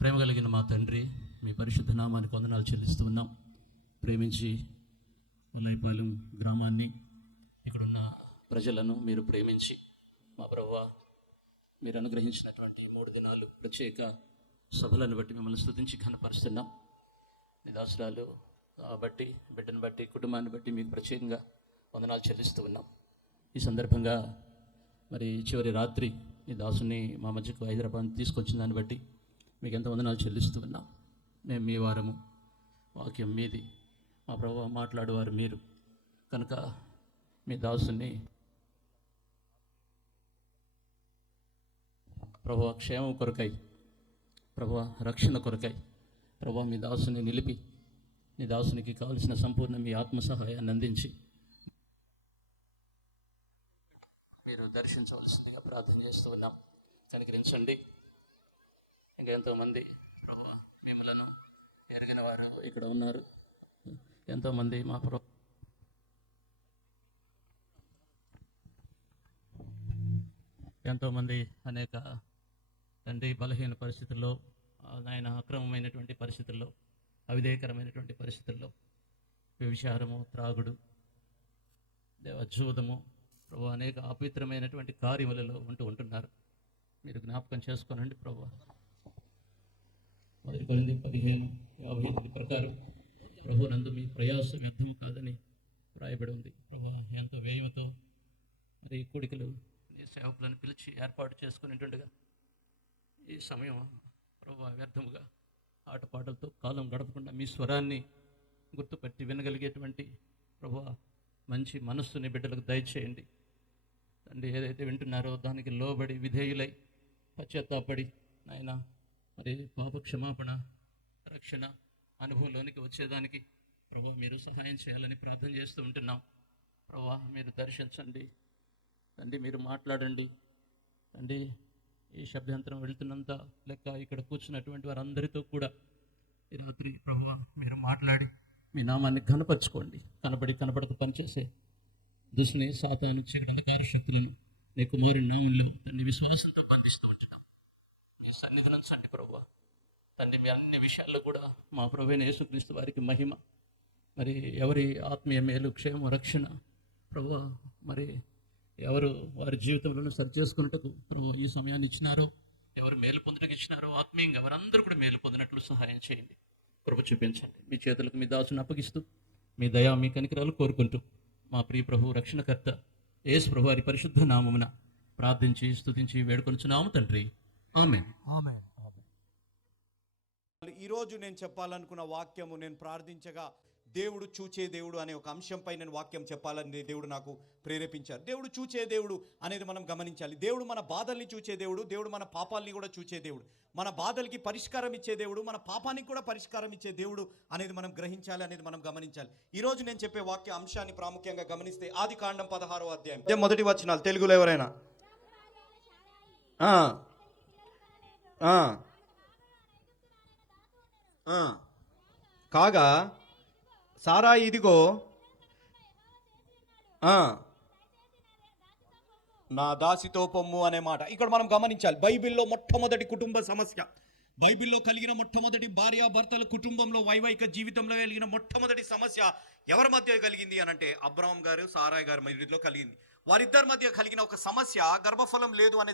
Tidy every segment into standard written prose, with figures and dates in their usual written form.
ప్రేమ కలిగిన మా తండ్రి, మీ పరిశుద్ధ నామానికి వందనాలు చెల్లిస్తూ ఉన్నాం. ప్రేమించి ఉల్లాయిపాలెం గ్రామాన్ని, ఇక్కడున్న ప్రజలను మీరు ప్రేమించి మా ప్రభువా మీరు అనుగ్రహించినటువంటి 3 దినాలు ప్రత్యేక సభలను బట్టి మిమ్మల్ని స్తుతించి ఘనపరుస్తున్నాం. మీ దాసురాలు బట్టి, బిడ్డను బట్టి, కుటుంబాన్ని బట్టి మీకు ప్రత్యేకంగా వందనాలు చెల్లిస్తూ ఉన్నాం. ఈ సందర్భంగా మరి చివరి రాత్రి ఈ దాసుని మా మధ్యకు హైదరాబాద్ తీసుకొచ్చిన దాన్ని బట్టి మీకు ఎంత వందనాలు చెల్లిస్తూ ఉన్నాం. మేము మీ వారము, వాక్యం మీది, మా ప్రభువా మాట్లాడేవారు మీరు కనుక మీ దాసుని ప్రభువా క్షేమం కొరకై, ప్రభువా రక్షణ కొరకై ప్రభువా మీ దాసుని నిలిపి మీ దాసునికి కావలసిన సంపూర్ణ మీ ఆత్మ సహాయాన్ని అందించి మీరు దర్శించవలసిందిగా ప్రార్థన చేస్తూ ఉన్నాం. కనికరించండి. ఇంకా ఎంతోమంది ప్రభువా మిమ్మలను ఎరిగిన వారు ఇక్కడ ఉన్నారు. ఎంతోమంది మా ఎంతోమంది అనేక తండ్రి బలహీన పరిస్థితుల్లో, ఆయన అక్రమమైనటువంటి పరిస్థితుల్లో, అవిధేయకరమైనటువంటి పరిస్థితుల్లో వ్యభిచారము, త్రాగుడు, జూదము, ప్రభు అనేక అపవిత్రమైనటువంటి కార్యములలో ఉంటున్నారు. మీరు జ్ఞాపకం చేసుకోనండి ప్రభు. 15:15-58 ప్రకారం ప్రభు నందు మీ ప్రయాసం వ్యర్థము కాదని రాయబడి ఉంది. ప్రభు ఎంతో వ్యయంతో మరి కూడికలు నీ సేవకులను పిలిచి ఏర్పాటు చేసుకునేటుండగా ఈ సమయం ప్రభు వ్యర్థముగా ఆటపాటలతో కాలం గడపకుండా మీ స్వరాన్ని గుర్తుపట్టి వినగలిగేటువంటి ప్రభు మంచి మనస్సుని బిడ్డలకు దయచేయండి. తండ్రి ఏదైతే వింటున్నారో దానికి లోబడి విధేయులై పశ్చాత్తాపడి నాయన మరి పాప క్షమాపణ, రక్షణ అనుభవంలోనికి వచ్చేదానికి ప్రభు మీరు సహాయం చేయాలని ప్రార్థన చేస్తూ ఉంటున్నాం. ప్రభు మీరు దర్శించండి తండ్రి, మీరు మాట్లాడండి తండ్రి. ఈ శబ్దాంతరం వెళ్తున్నంత లెక్క ఇక్కడ కూర్చున్నటువంటి వారందరితో కూడా ఈ రాత్రి ప్రభు మీరు మాట్లాడి మీ నామాన్ని ఘనపరచుకోండి. కనపడక పనిచేసే దుష్టుని, సాతాను, చీకటి అంధకార శక్తులను నీ కుమారుని నామంలో తండ్రి విశ్వాసంతో బంధిస్తూ ఉంటున్నాం. మీ సన్నిధి నుంచండి ప్రభు తండ్రి. మీ అన్ని విషయాల్లో కూడా మా ప్రభువైన యేసుక్రీస్తు వారికి మహిమ, మరి ఎవరి ఆత్మీయ మేలు, క్షేమ, రక్షణ ప్రభు మరి ఎవరు వారి జీవితంలో సరి చేసుకున్నట్టుకు ప్రభు ఈ సమయాన్ని ఇచ్చినారో, ఎవరు మేలు పొందుటకు ఇచ్చినారో ఆత్మీయంగా వారందరూ కూడా మేలు పొందినట్లు సహాయం చేయండి. కృప చూపించండి. మీ చేతులకు మీ దాసుని అప్పగిస్తూ మీ దయా, మీ కనికరాలు కోరుకుంటూ మా ప్రియ ప్రభు రక్షణకర్త యేసు ప్రభు వారి పరిశుద్ధ నామమున ప్రార్థించి స్తుతించి వేడుకొనుచున్నాము తండ్రి. ఆమేన్. ఆమేన్. ఈరోజు నేను చెప్పాలనుకున్న వాక్యము, నేను ప్రార్థించగా దేవుడు చూచే దేవుడు అనే ఒక అంశంపై నేను వాక్యం చెప్పాలని దేవుడు నాకు ప్రేరేపించారు. దేవుడు చూచే దేవుడు అనేది మనం గమనించాలి. దేవుడు మన బాధల్ని చూచే దేవుడు, దేవుడు మన పాపాలని కూడా చూచే దేవుడు, మన బాధలకి పరిష్కారం ఇచ్చే దేవుడు, మన పాపానికి కూడా పరిష్కారం ఇచ్చే దేవుడు అనేది మనం గ్రహించాలి, అనేది మనం గమనించాలి. ఈరోజు నేను చెప్పే వాక్య అంశాన్ని ప్రాముఖ్యంగా గమనిస్తే ఆదికాండం 16వ అధ్యాయం మొదటి వచనాలు. తెలుగులో ఎవరైనా కాగా సారా ఇదిగో నా దాసితో పొమ్ము అనే మాట ఇక్కడ మనం గమనించాలి. బైబిల్లో మొట్టమొదటి కుటుంబ సమస్య, బైబిల్లో కలిగిన మొట్టమొదటి భార్యాభర్తల కుటుంబంలో, వైవాహిక జీవితంలో కలిగిన మొట్టమొదటి సమస్య ఎవరి మధ్య కలిగింది అనంటే అబ్రహాం గారు, సారాయ్ గారి మధ్యలో కలిగింది. వారిద్దరి మధ్య కలిగిన ఒక సమస్య గర్భఫలం లేదు అనే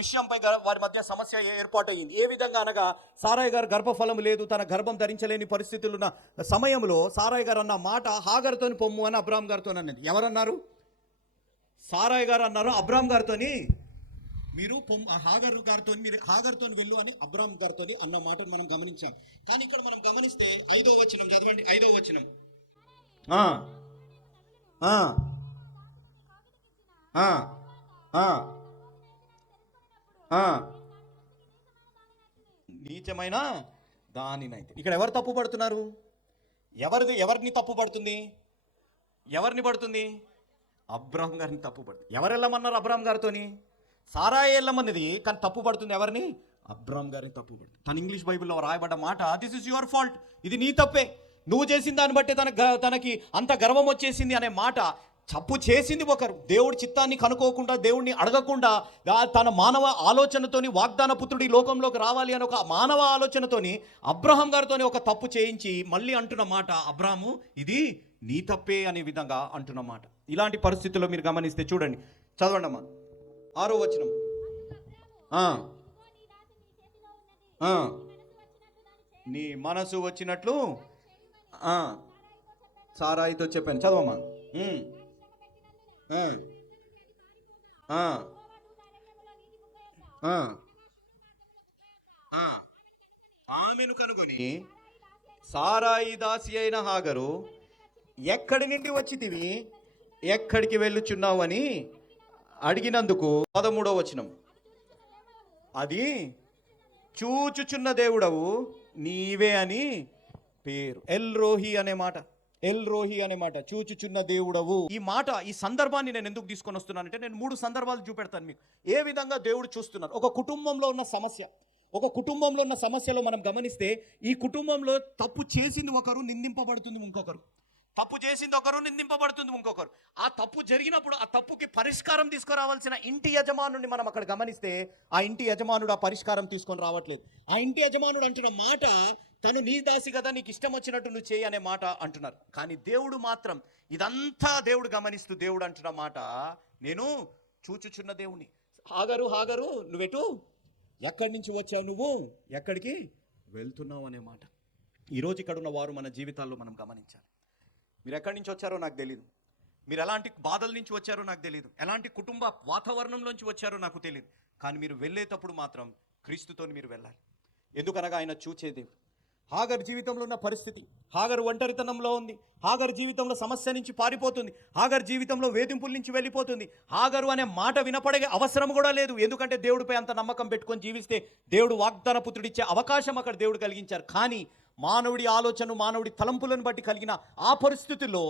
విషయంపై వారి మధ్య సమస్య ఏర్పాటయ్యింది. ఏ విధంగా అనగా సారాయ్ గారు గర్భఫలం లేదు, తన గర్భం ధరించలేని పరిస్థితులు ఉన్న సమయంలో సారాయ్ గారు అన్న మాట హాగర్తో పొమ్ము అని అబ్రహాం గారితో అన్నది. ఎవరన్నారు? సారాయ్ గారు అన్నారు అబ్రహాం గారితోని, మీరు హాగర్ గారితో మీరు హాగర్తో వెళ్ళు అని అబ్రహాం గారితో అన్న మాటను మనం గమనించాం. కానీ ఇక్కడ మనం గమనిస్తే 5వ వచనం చదవండి. 5వ వచనం నీచమైన దానినైతే. ఇక్కడ ఎవరు తప్పు పడుతున్నారు? ఎవరిని తప్పు పడుతుంది? ఎవరిని పడుతుంది? అబ్రహాం గారిని తప్పు పడుతుంది. ఎవరు వెళ్ళమన్నారు అబ్రహాం గారితోని? సారాయి వెళ్ళమన్నది, కానీ తప్పు పడుతుంది ఎవరిని? అబ్రహాం గారిని తప్పు పడుతుంది. తన ఇంగ్లీష్ బైబిల్లో రాయబడ్డ మాట, దిస్ ఇస్ యువర్ ఫాల్ట్, ఇది నీ తప్పే, నువ్వు చేసిన దాన్ని బట్టి తనకి అంత గర్వం వచ్చేసింది అనే మాట తప్పు చేసింది ఒకరు, దేవుడి చిత్తాన్ని కనుక్కోకుండా, దేవుడిని అడగకుండా, తన మానవ ఆలోచనతోని వాగ్దాన పుత్రుడి లోకంలోకి రావాలి అని ఒక మానవ ఆలోచనతోని అబ్రహాం గారితోని ఒక తప్పు చేయించి మళ్ళీ అంటున్న మాట, అబ్రాహాము ఇది నీ తప్పే అనే విధంగా అంటున్న మాట. ఇలాంటి పరిస్థితుల్లో మీరు గమనిస్తే చూడండి, చదవండి అమ్మా 6వ వచనం. నీ మనసు వచ్చినట్లు సారాయితో చెప్పాను, చదవమ్మా. ఆమెను కనుగొని సారాయి దాసి అయిన హాగరు, ఎక్కడి నుండి వచ్చితివి, ఎక్కడికి వెళ్ళుచున్నావు అని అడిగినందుకు 13వ వచనం, అది చూచుచున్న దేవుడవు నీవే అని పేరు. ఎల్ రోహి అనే మాట, ఎల్ రోహి అనే మాట, చూచుచున్న దేవుడవు. ఈ మాట, ఈ సందర్భాన్ని నేను ఎందుకు తీసుకొని వస్తున్నానంటే, నేను 3 సందర్భాలు చూపెడతాను మీకు, ఏ విధంగా దేవుడు చూస్తున్నారు. ఒక కుటుంబంలో ఉన్న సమస్య, ఒక కుటుంబంలో ఉన్న సమస్యలో మనం గమనిస్తే, ఈ కుటుంబంలో తప్పు చేసింది ఒకరు, నిందింపబడుతుంది ఇంకొకరు. తప్పు చేసింది ఒకరు, నిందింపబడుతుంది ఇంకొకరు. ఆ తప్పు జరిగినప్పుడు ఆ తప్పుకి పరిష్కారం తీసుకురావాల్సిన ఇంటి యజమానుడిని మనం అక్కడ గమనిస్తే, ఆ ఇంటి యజమానుడు ఆ పరిష్కారం తీసుకొని రావట్లేదు. ఆ ఇంటి యజమానుడు అంటున్న మాట, తను నీ దాసి కదా, నీకు ఇష్టం వచ్చినట్టు నువ్వు చేయి అనే మాట అంటున్నారు. కానీ దేవుడు మాత్రం ఇదంతా దేవుడు గమనిస్తూ దేవుడు అంటున్న మాట, నేను చూచుచున్న దేవుని. హాగరు, హాగరు నువ్వెటు, ఎక్కడి నుంచి వచ్చావు, నువ్వు ఎక్కడికి వెళ్తున్నావు అనే మాట. ఈరోజు ఇక్కడ ఉన్న వారు మన జీవితాల్లో మనం గమనించాలి. మీరు ఎక్కడి నుంచి వచ్చారో నాకు తెలియదు, మీరు ఎలాంటి బాధల నుంచి వచ్చారో నాకు తెలియదు, ఎలాంటి కుటుంబ వాతావరణంలోంచి వచ్చారో నాకు తెలియదు. కానీ మీరు వెళ్ళేటప్పుడు మాత్రం క్రీస్తుతో మీరు వెళ్ళాలి. ఎందుకనగా ఆయన చూచేది. హాగరు జీవితంలో ఉన్న పరిస్థితి, హాగరు ఒంటరితనంలో ఉంది, హాగరు జీవితంలో సమస్య నుంచి పారిపోతుంది, హాగరు జీవితంలో వేధింపుల నుంచి వెళ్ళిపోతుంది. హాగరు అనే మాట వినపడే అవసరం కూడా లేదు, ఎందుకంటే దేవుడిపై అంత నమ్మకం పెట్టుకొని జీవిస్తే దేవుడు వాగ్దాన పుత్రుడిచ్చే అవకాశం అక్కడ దేవుడు కలిగించారు. కానీ మానవుడి ఆలోచన, మానవుడి తలంపులను బట్టి కలిగిన ఆ పరిస్థితుల్లో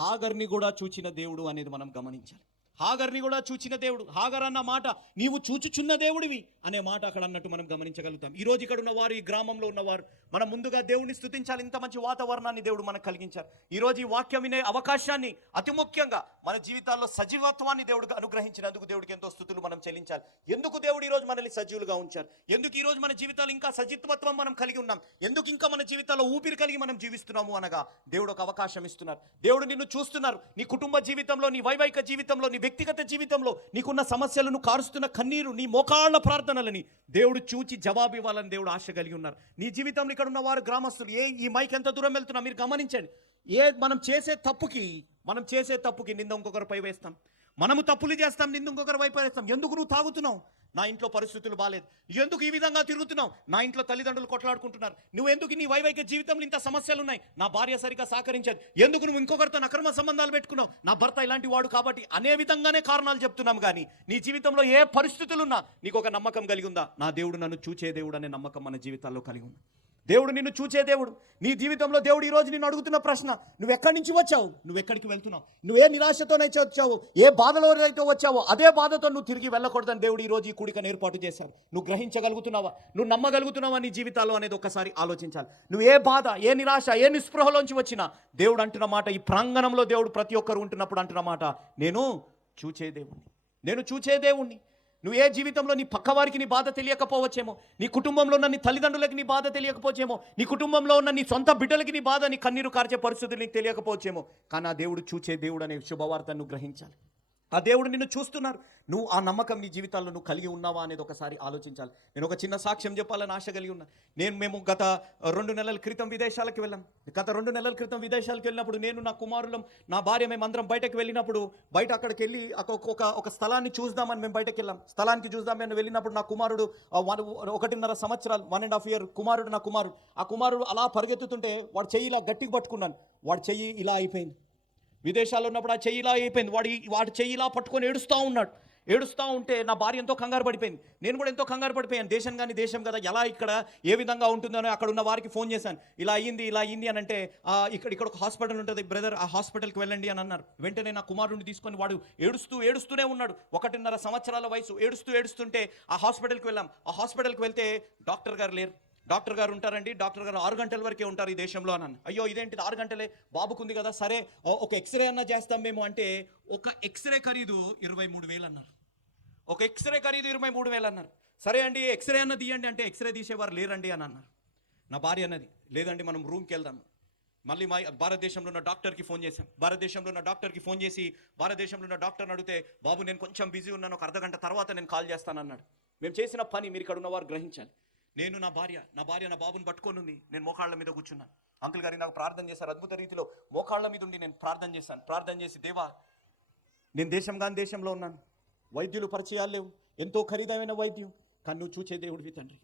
హాగర్ని కూడా చూచిన దేవుడు అనేది మనం గమనించాలి. హాగర్ని కూడా చూచిన దేవుడు. హాగర్ అన్న మాట, నీవు చూచుచున్న దేవుడివి అనే మాట అక్కడ అన్నట్టు మనం గమనించగలుగుతాం. ఈరోజు ఇక్కడ ఉన్నవారు, ఈ గ్రామంలో ఉన్నవారు, మనం ముందుగా దేవుడిని స్తుతించాలి. ఇంత మంచి వాతావరణాన్ని దేవుడు మనకు కలిగించారు. ఈరోజు ఈ వాక్యం వినే అవకాశాన్ని, అతి ముఖ్యంగా మన జీవితాల్లో సజీవత్వాన్ని దేవుడికి అనుగ్రహించినందుకు దేవుడికి ఎంతో స్తుతులు మనం చెల్లించాలి. ఎందుకు దేవుడు ఈరోజు మనల్ని సజీవులుగా ఉంచారు, ఎందుకు ఈరోజు మన జీవితాలు ఇంకా సజీవత్వం మనం కలిగి ఉన్నాం, ఎందుకు ఇంకా మన జీవితాల్లో ఊపిరి కలిగి మనం జీవిస్తున్నాము అనగా దేవుడు ఒక అవకాశం ఇస్తున్నారు. దేవుడు నిన్ను చూస్తున్నారు. నీ కుటుంబ జీవితంలో, నీ వైవాహిక జీవితంలో, నీ వ్యక్తిగత జీవితంలో నీకున్న సమస్యలను, కారుస్తున్న కన్నీరు, నీ మోకాళ్ళ ప్రార్థనలని దేవుడు చూచి జవాబు ఇవ్వాలని దేవుడు ఆశ కలిగి ఉన్నారు. నీ జీవితంలో ఇక్కడ ఉన్న వారు గ్రామస్తులు, ఈ మైక్ ఎంత దూరం వెళ్తున్నా మీరు గమనించండి. మనం చేసే తప్పుకి నింద ఇంకొకరిపై వేస్తాం. మనము తప్పులు చేస్తాం, నింద ఇంకొకరి వైపు వేస్తాం. ఎందుకు నువ్వు తాగుతున్నావు, నా ఇంట్లో పరిస్థితులు బాగాలేదు. ఎందుకు ఈ విధంగా తిరుగుతున్నావు, నా ఇంట్లో తల్లిదండ్రులు కొట్లాడుకుంటున్నారు. నువ్వు ఎందుకు నీ వైవాహిక జీవితంలో ఇంత సమస్యలు ఉన్నాయి, నా భార్య సరిగా సహకరించదు. ఎందుకు నువ్వు ఇంకొకరితో అక్రమ సంబంధాలు పెట్టుకున్నావు, నా భర్త ఇలాంటి వాడు కాబట్టి అనే విధంగానే కారణాలు చెప్తున్నాం. కానీ నీ జీవితంలో ఏ పరిస్థితులున్నా నీకు ఒక నమ్మకం కలిగి ఉందా, నా దేవుడు నన్ను చూచే దేవుడు అనే నమ్మకం మన జీవితాల్లో కలిగి ఉంది. దేవుడు నిన్ను చూచే దేవుడు. నీ జీవితంలో దేవుడు ఈరోజు నిన్ను అడుగుతున్న ప్రశ్న, నువ్వు ఎక్కడి నుంచి వచ్చావు, నువ్వు ఎక్కడికి వెళ్తున్నావు, నువ్వు ఏ నిరాశతోనైతే వచ్చావు, ఏ బాధలో అయితే వచ్చావో అదే బాధతో నువ్వు తిరిగి వెళ్ళకూడదని దేవుడు ఈరోజు ఈ కూడికను ఏర్పాటు చేశారు. నువ్వు గ్రహించగలుగుతున్నావా, నువ్వు నమ్మగలుగుతున్నావా నీ జీవితాల్లో అనేది ఒకసారి ఆలోచించాలి. నువ్వు ఏ బాధ, ఏ నిరాశ, ఏ నిస్పృహలోంచి వచ్చినా దేవుడు అంటున్న మాట, ఈ ప్రాంగణంలో దేవుడు ప్రతి ఒక్కరు ఉంటున్నప్పుడు అంటున్న మాట, నేను చూచే దేవుణ్ణి. నువ్వు ఏ జీవితంలో నీ పక్కవారికి నీ బాధ తెలియకపోవచ్చేమో, నీ కుటుంబంలో ఉన్న నీ తల్లిదండ్రులకి నీ బాధ తెలియకపోవచ్చేమో, నీ కుటుంబంలో ఉన్న నీ సొంత బిడ్డలకి నీ బాధ, నీ కన్నీరు కార్చే పరిస్థితులు నీకు తెలియకపోవచ్చేమో. కానీ ఆ దేవుడు చూచే దేవుడు అనే శుభవార్తను గ్రహించాలి. ఆ దేవుడు నిన్ను చూస్తున్నారు. నువ్వు ఆ నమ్మకం నీ జీవితాల్లో నువ్వు కలిగి ఉన్నావా అనేది ఒకసారి ఆలోచించాలి. నేను ఒక చిన్న సాక్ష్యం చెప్పాలని ఆశ కలిగి ఉన్నా. మేము గత 2 నెలల క్రితం విదేశాలకు వెళ్ళాం. విదేశాలకు వెళ్ళినప్పుడు నేను, నా కుమారులం, నా భార్య, మేమందరం బయటకు వెళ్ళినప్పుడు, బయట అక్కడికి వెళ్ళి ఒక స్థలాన్ని చూద్దామని మేము బయటకు వెళ్ళాం. స్థలానికి చూద్దామని వెళ్ళినప్పుడు నా కుమారుడు 1.5 సంవత్సరాలు, 1.5 year నా కుమారుడు, ఆ కుమారుడు అలా పరిగెత్తుతుంటే వాడు చెయ్యి ఇలా గట్టిగా పట్టుకున్నాను, వాడు చెయ్యి ఇలా అయిపోయింది. విదేశాల్లో ఉన్నప్పుడు ఆ చెయ్యి ఇలా అయిపోయింది. వాడి చెయ్యి ఇలా పట్టుకొని ఏడుస్తూ ఉంటే నా భార్య ఎంతో కంగారు పడిపోయింది. నేను కూడా ఎంతో కంగారు పడిపోయాను. దేశం కదా, ఎలా ఇక్కడ ఏ విధంగా ఉంటుందో అక్కడ ఉన్న వారికి ఫోన్ చేశాను. ఇలా అయ్యింది అని అంటే, ఇక్కడ ఒక హాస్పిటల్ ఉంటుంది బ్రదర్, ఆ హాస్పిటల్కి వెళ్ళండి అని అన్నారు. వెంటనే నా కుమారుడిని తీసుకొని, వాడు ఏడుస్తూనే ఉన్నాడు. 1.5 సంవత్సరాల వయసు, ఏడుస్తుంటే ఆ హాస్పిటల్కి వెళ్ళాం. ఆ హాస్పిటల్కి వెళ్తే డాక్టర్ గారు లేరు. డాక్టర్ గారు ఉంటారండి, డాక్టర్ గారు 6 గంటల వరకే ఉంటారు ఈ దేశంలో అన్నాను. అయ్యో ఇదేంటిది 6 గంటలే, బాబుకుంది కదా, సరే ఒక ఎక్స్రే అన్నా చేస్తాం మేము అంటే ఒక ఎక్స్రే ఖరీదు 23,000 అన్నారు. ఒక ఎక్స్రే ఖరీదు 23,000 అన్నారు. సరే అండి ఎక్స్రే అన్న తీయండి అంటే ఎక్స్రే తీసేవారు లేరండి అని అన్నారు. నా భార్య అన్నది, లేదండి మనం రూమ్కి వెళ్దాం. మళ్ళీ మా భారతదేశంలో ఉన్న డాక్టర్కి ఫోన్ చేశాం. భారతదేశంలో ఉన్న డాక్టర్కి ఫోన్ చేసి భారతదేశంలో ఉన్న డాక్టర్ని అడిగితే, బాబు నేను కొంచెం బిజీ ఉన్నాను, ఒక అర్ధగంట తర్వాత నేను కాల్ చేస్తానన్నాడు. మేము చేసిన పని మీరు ఇక్కడ ఉన్నవారు గ్రహించాలి. నేను నా భార్య నా బాబుని పట్టుకొని ఉంది, నేను మోకాళ్ళ మీద కూర్చున్నాను. అంకుల్ గారి నాకు ప్రార్థన చేశారు, అద్భుత రీతిలో మోకాళ్ళ మీద ఉండి నేను ప్రార్థన చేశాను. ప్రార్థన చేసి, దేవా నేను దేశంలో ఉన్నాను, వైద్యులు పరిచయాలు లేవు, ఎంతో ఖరీదైన వైద్యం, కానీ నువ్వు చూచే దేవుడివి తండ్రి.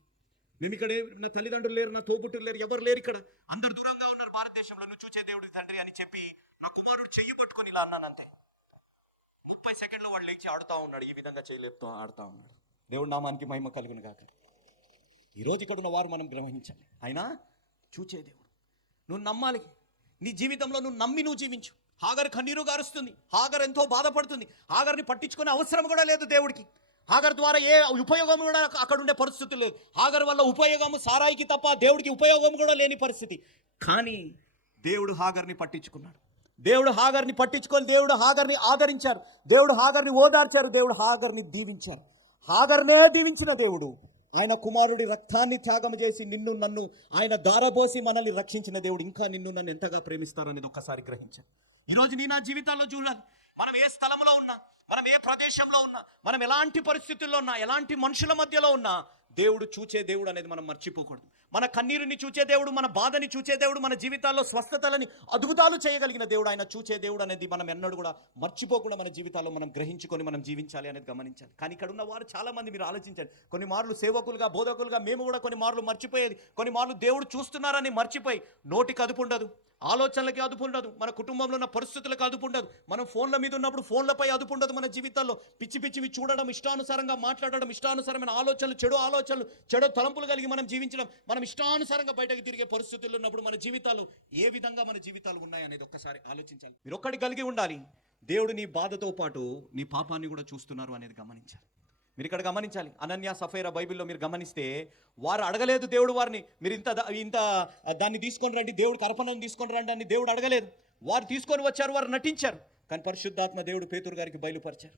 మేము ఇక్కడ నా తల్లిదండ్రులు లేరు, నా తోబుట్టులు లేరు, ఎవరు లేరు, ఇక్కడ అందరు దూరంగా ఉన్నారు భారతదేశంలో, నువ్వు చూచే దేవుడివి తండ్రి అని చెప్పి నా కుమారుడు చెయ్యి పట్టుకొని ఇలా అన్నాను. అంతే 30 సెకండ్లు వాడు లేచి ఆడుతూ ఉన్నాడు, ఈ విధంగా చేయలేపుతూ ఆడుతూ ఉన్నాడు. దేవుడి నామానికి మహిమ కలుగును గాక. ఈరోజు ఇక్కడ ఉన్న వారు మనం గ్రహించాలి, ఆయన చూచే దేవుడు. నువ్వు నమ్మాలి, నీ జీవితంలో నువ్వు నమ్మి నువ్వు జీవించు. హాగర్ కన్నీరు గారుస్తుంది, హాగర్ ఎంతో బాధపడుతుంది, హాగర్ని పట్టించుకునే అవసరం కూడా లేదు దేవుడికి. హాగర్ ద్వారా ఏ ఉపయోగం కూడా అక్కడ ఉండే పరిస్థితులు లేదు. హాగర్ వల్ల ఉపయోగము సారాయికి తప్ప దేవుడికి ఉపయోగం కూడా లేని పరిస్థితి. కానీ దేవుడు హాగర్ని పట్టించుకున్నాడు. దేవుడు హాగర్ని పట్టించుకొని దేవుడు హాగర్ని ఆదరించారు, దేవుడు హాగర్ని ఓదార్చారు, దేవుడు హాగర్ని దీవించారు. హాగర్నే దీవించిన దేవుడు ఆయన కుమారుడి రక్తాన్ని త్యాగం చేసి నిన్ను నన్ను ఆయన దారబోసి మనల్ని రక్షించిన దేవుడు ఇంకా నిన్ను నన్ను ఎంతగా ప్రేమిస్తారనేది ఒక్కసారి గ్రహించాను. ఈరోజు నీ నా జీవితాల్లో చూడాలి, మనం ఏ స్థలంలో ఉన్నా, మనం ఏ ప్రదేశంలో ఉన్నా, మనం ఎలాంటి పరిస్థితుల్లో ఉన్నా, ఎలాంటి మనుషుల మధ్యలో ఉన్నా, దేవుడు చూచే దేవుడు అనేది మనం మర్చిపోకూడదు. మన కన్నీరుని చూచే దేవుడు, మన బాధని చూచే దేవుడు, మన జీవితాల్లో స్వస్థతలని అద్భుతాలు చేయగలిగిన దేవుడు, ఆయన చూచే దేవుడు అనేది మనం ఎన్నడూ కూడా మర్చిపోకుండా మన జీవితాల్లో మనం గ్రహించుకొని మనం జీవించాలి అనేది గమనించాలి. కానీ ఇక్కడ ఉన్న వారు చాలా మంది, మీరు ఆలోచించండి, కొన్ని మార్లు సేవకులుగా బోధకులుగా మేము కూడా కొన్ని మార్లు మర్చిపోయేది, కొన్ని మార్లు దేవుడు చూస్తున్నారని మర్చిపోయి నోటికి అదుపు ఉండదు, ఆలోచనలకి అదుపు ఉండదు, మన కుటుంబంలో ఉన్న పరిస్థితులకు అదుపు ఉండదు, మనం ఫోన్ల మీద ఉన్నప్పుడు ఫోన్లపై అదుపు ఉండదు. మన జీవితాల్లో పిచ్చి పిచ్చివి చూడడం, ఇష్టానుసారంగా మాట్లాడడం, ఇష్టానుసారమైన ఆలోచనలు, చెడు తలంపులు కలిగి మనం జీవించడం, మనం ఇష్టానుసారంగా బయటకు తిరిగే పరిస్థితుల్లో ఉన్నప్పుడు మన జీవితాలు ఏ విధంగా మన జీవితాలు ఉన్నాయనేది ఒక్కసారి ఆలోచించాలి. మీరు ఒక్కటి కలిగి ఉండాలి, దేవుడు నీ బాధతో పాటు నీ పాపాన్ని కూడా చూస్తున్నారు అనేది గమనించాలి. మీరు ఇక్కడ గమనించాలి, అనన్య సఫైరా బైబిల్లో మీరు గమనిస్తే వారు అడగలేదు దేవుడు వారిని, మీరు ఇంత దాన్ని తీసుకొని రండి, దేవుడికి అర్పణను తీసుకొని రండి అని దేవుడు అడగలేదు. వారు తీసుకొని వచ్చారు, వారు నటించారు. కానీ పరిశుద్ధాత్మ దేవుడు పేతురు గారికి బయలుపరిచారు,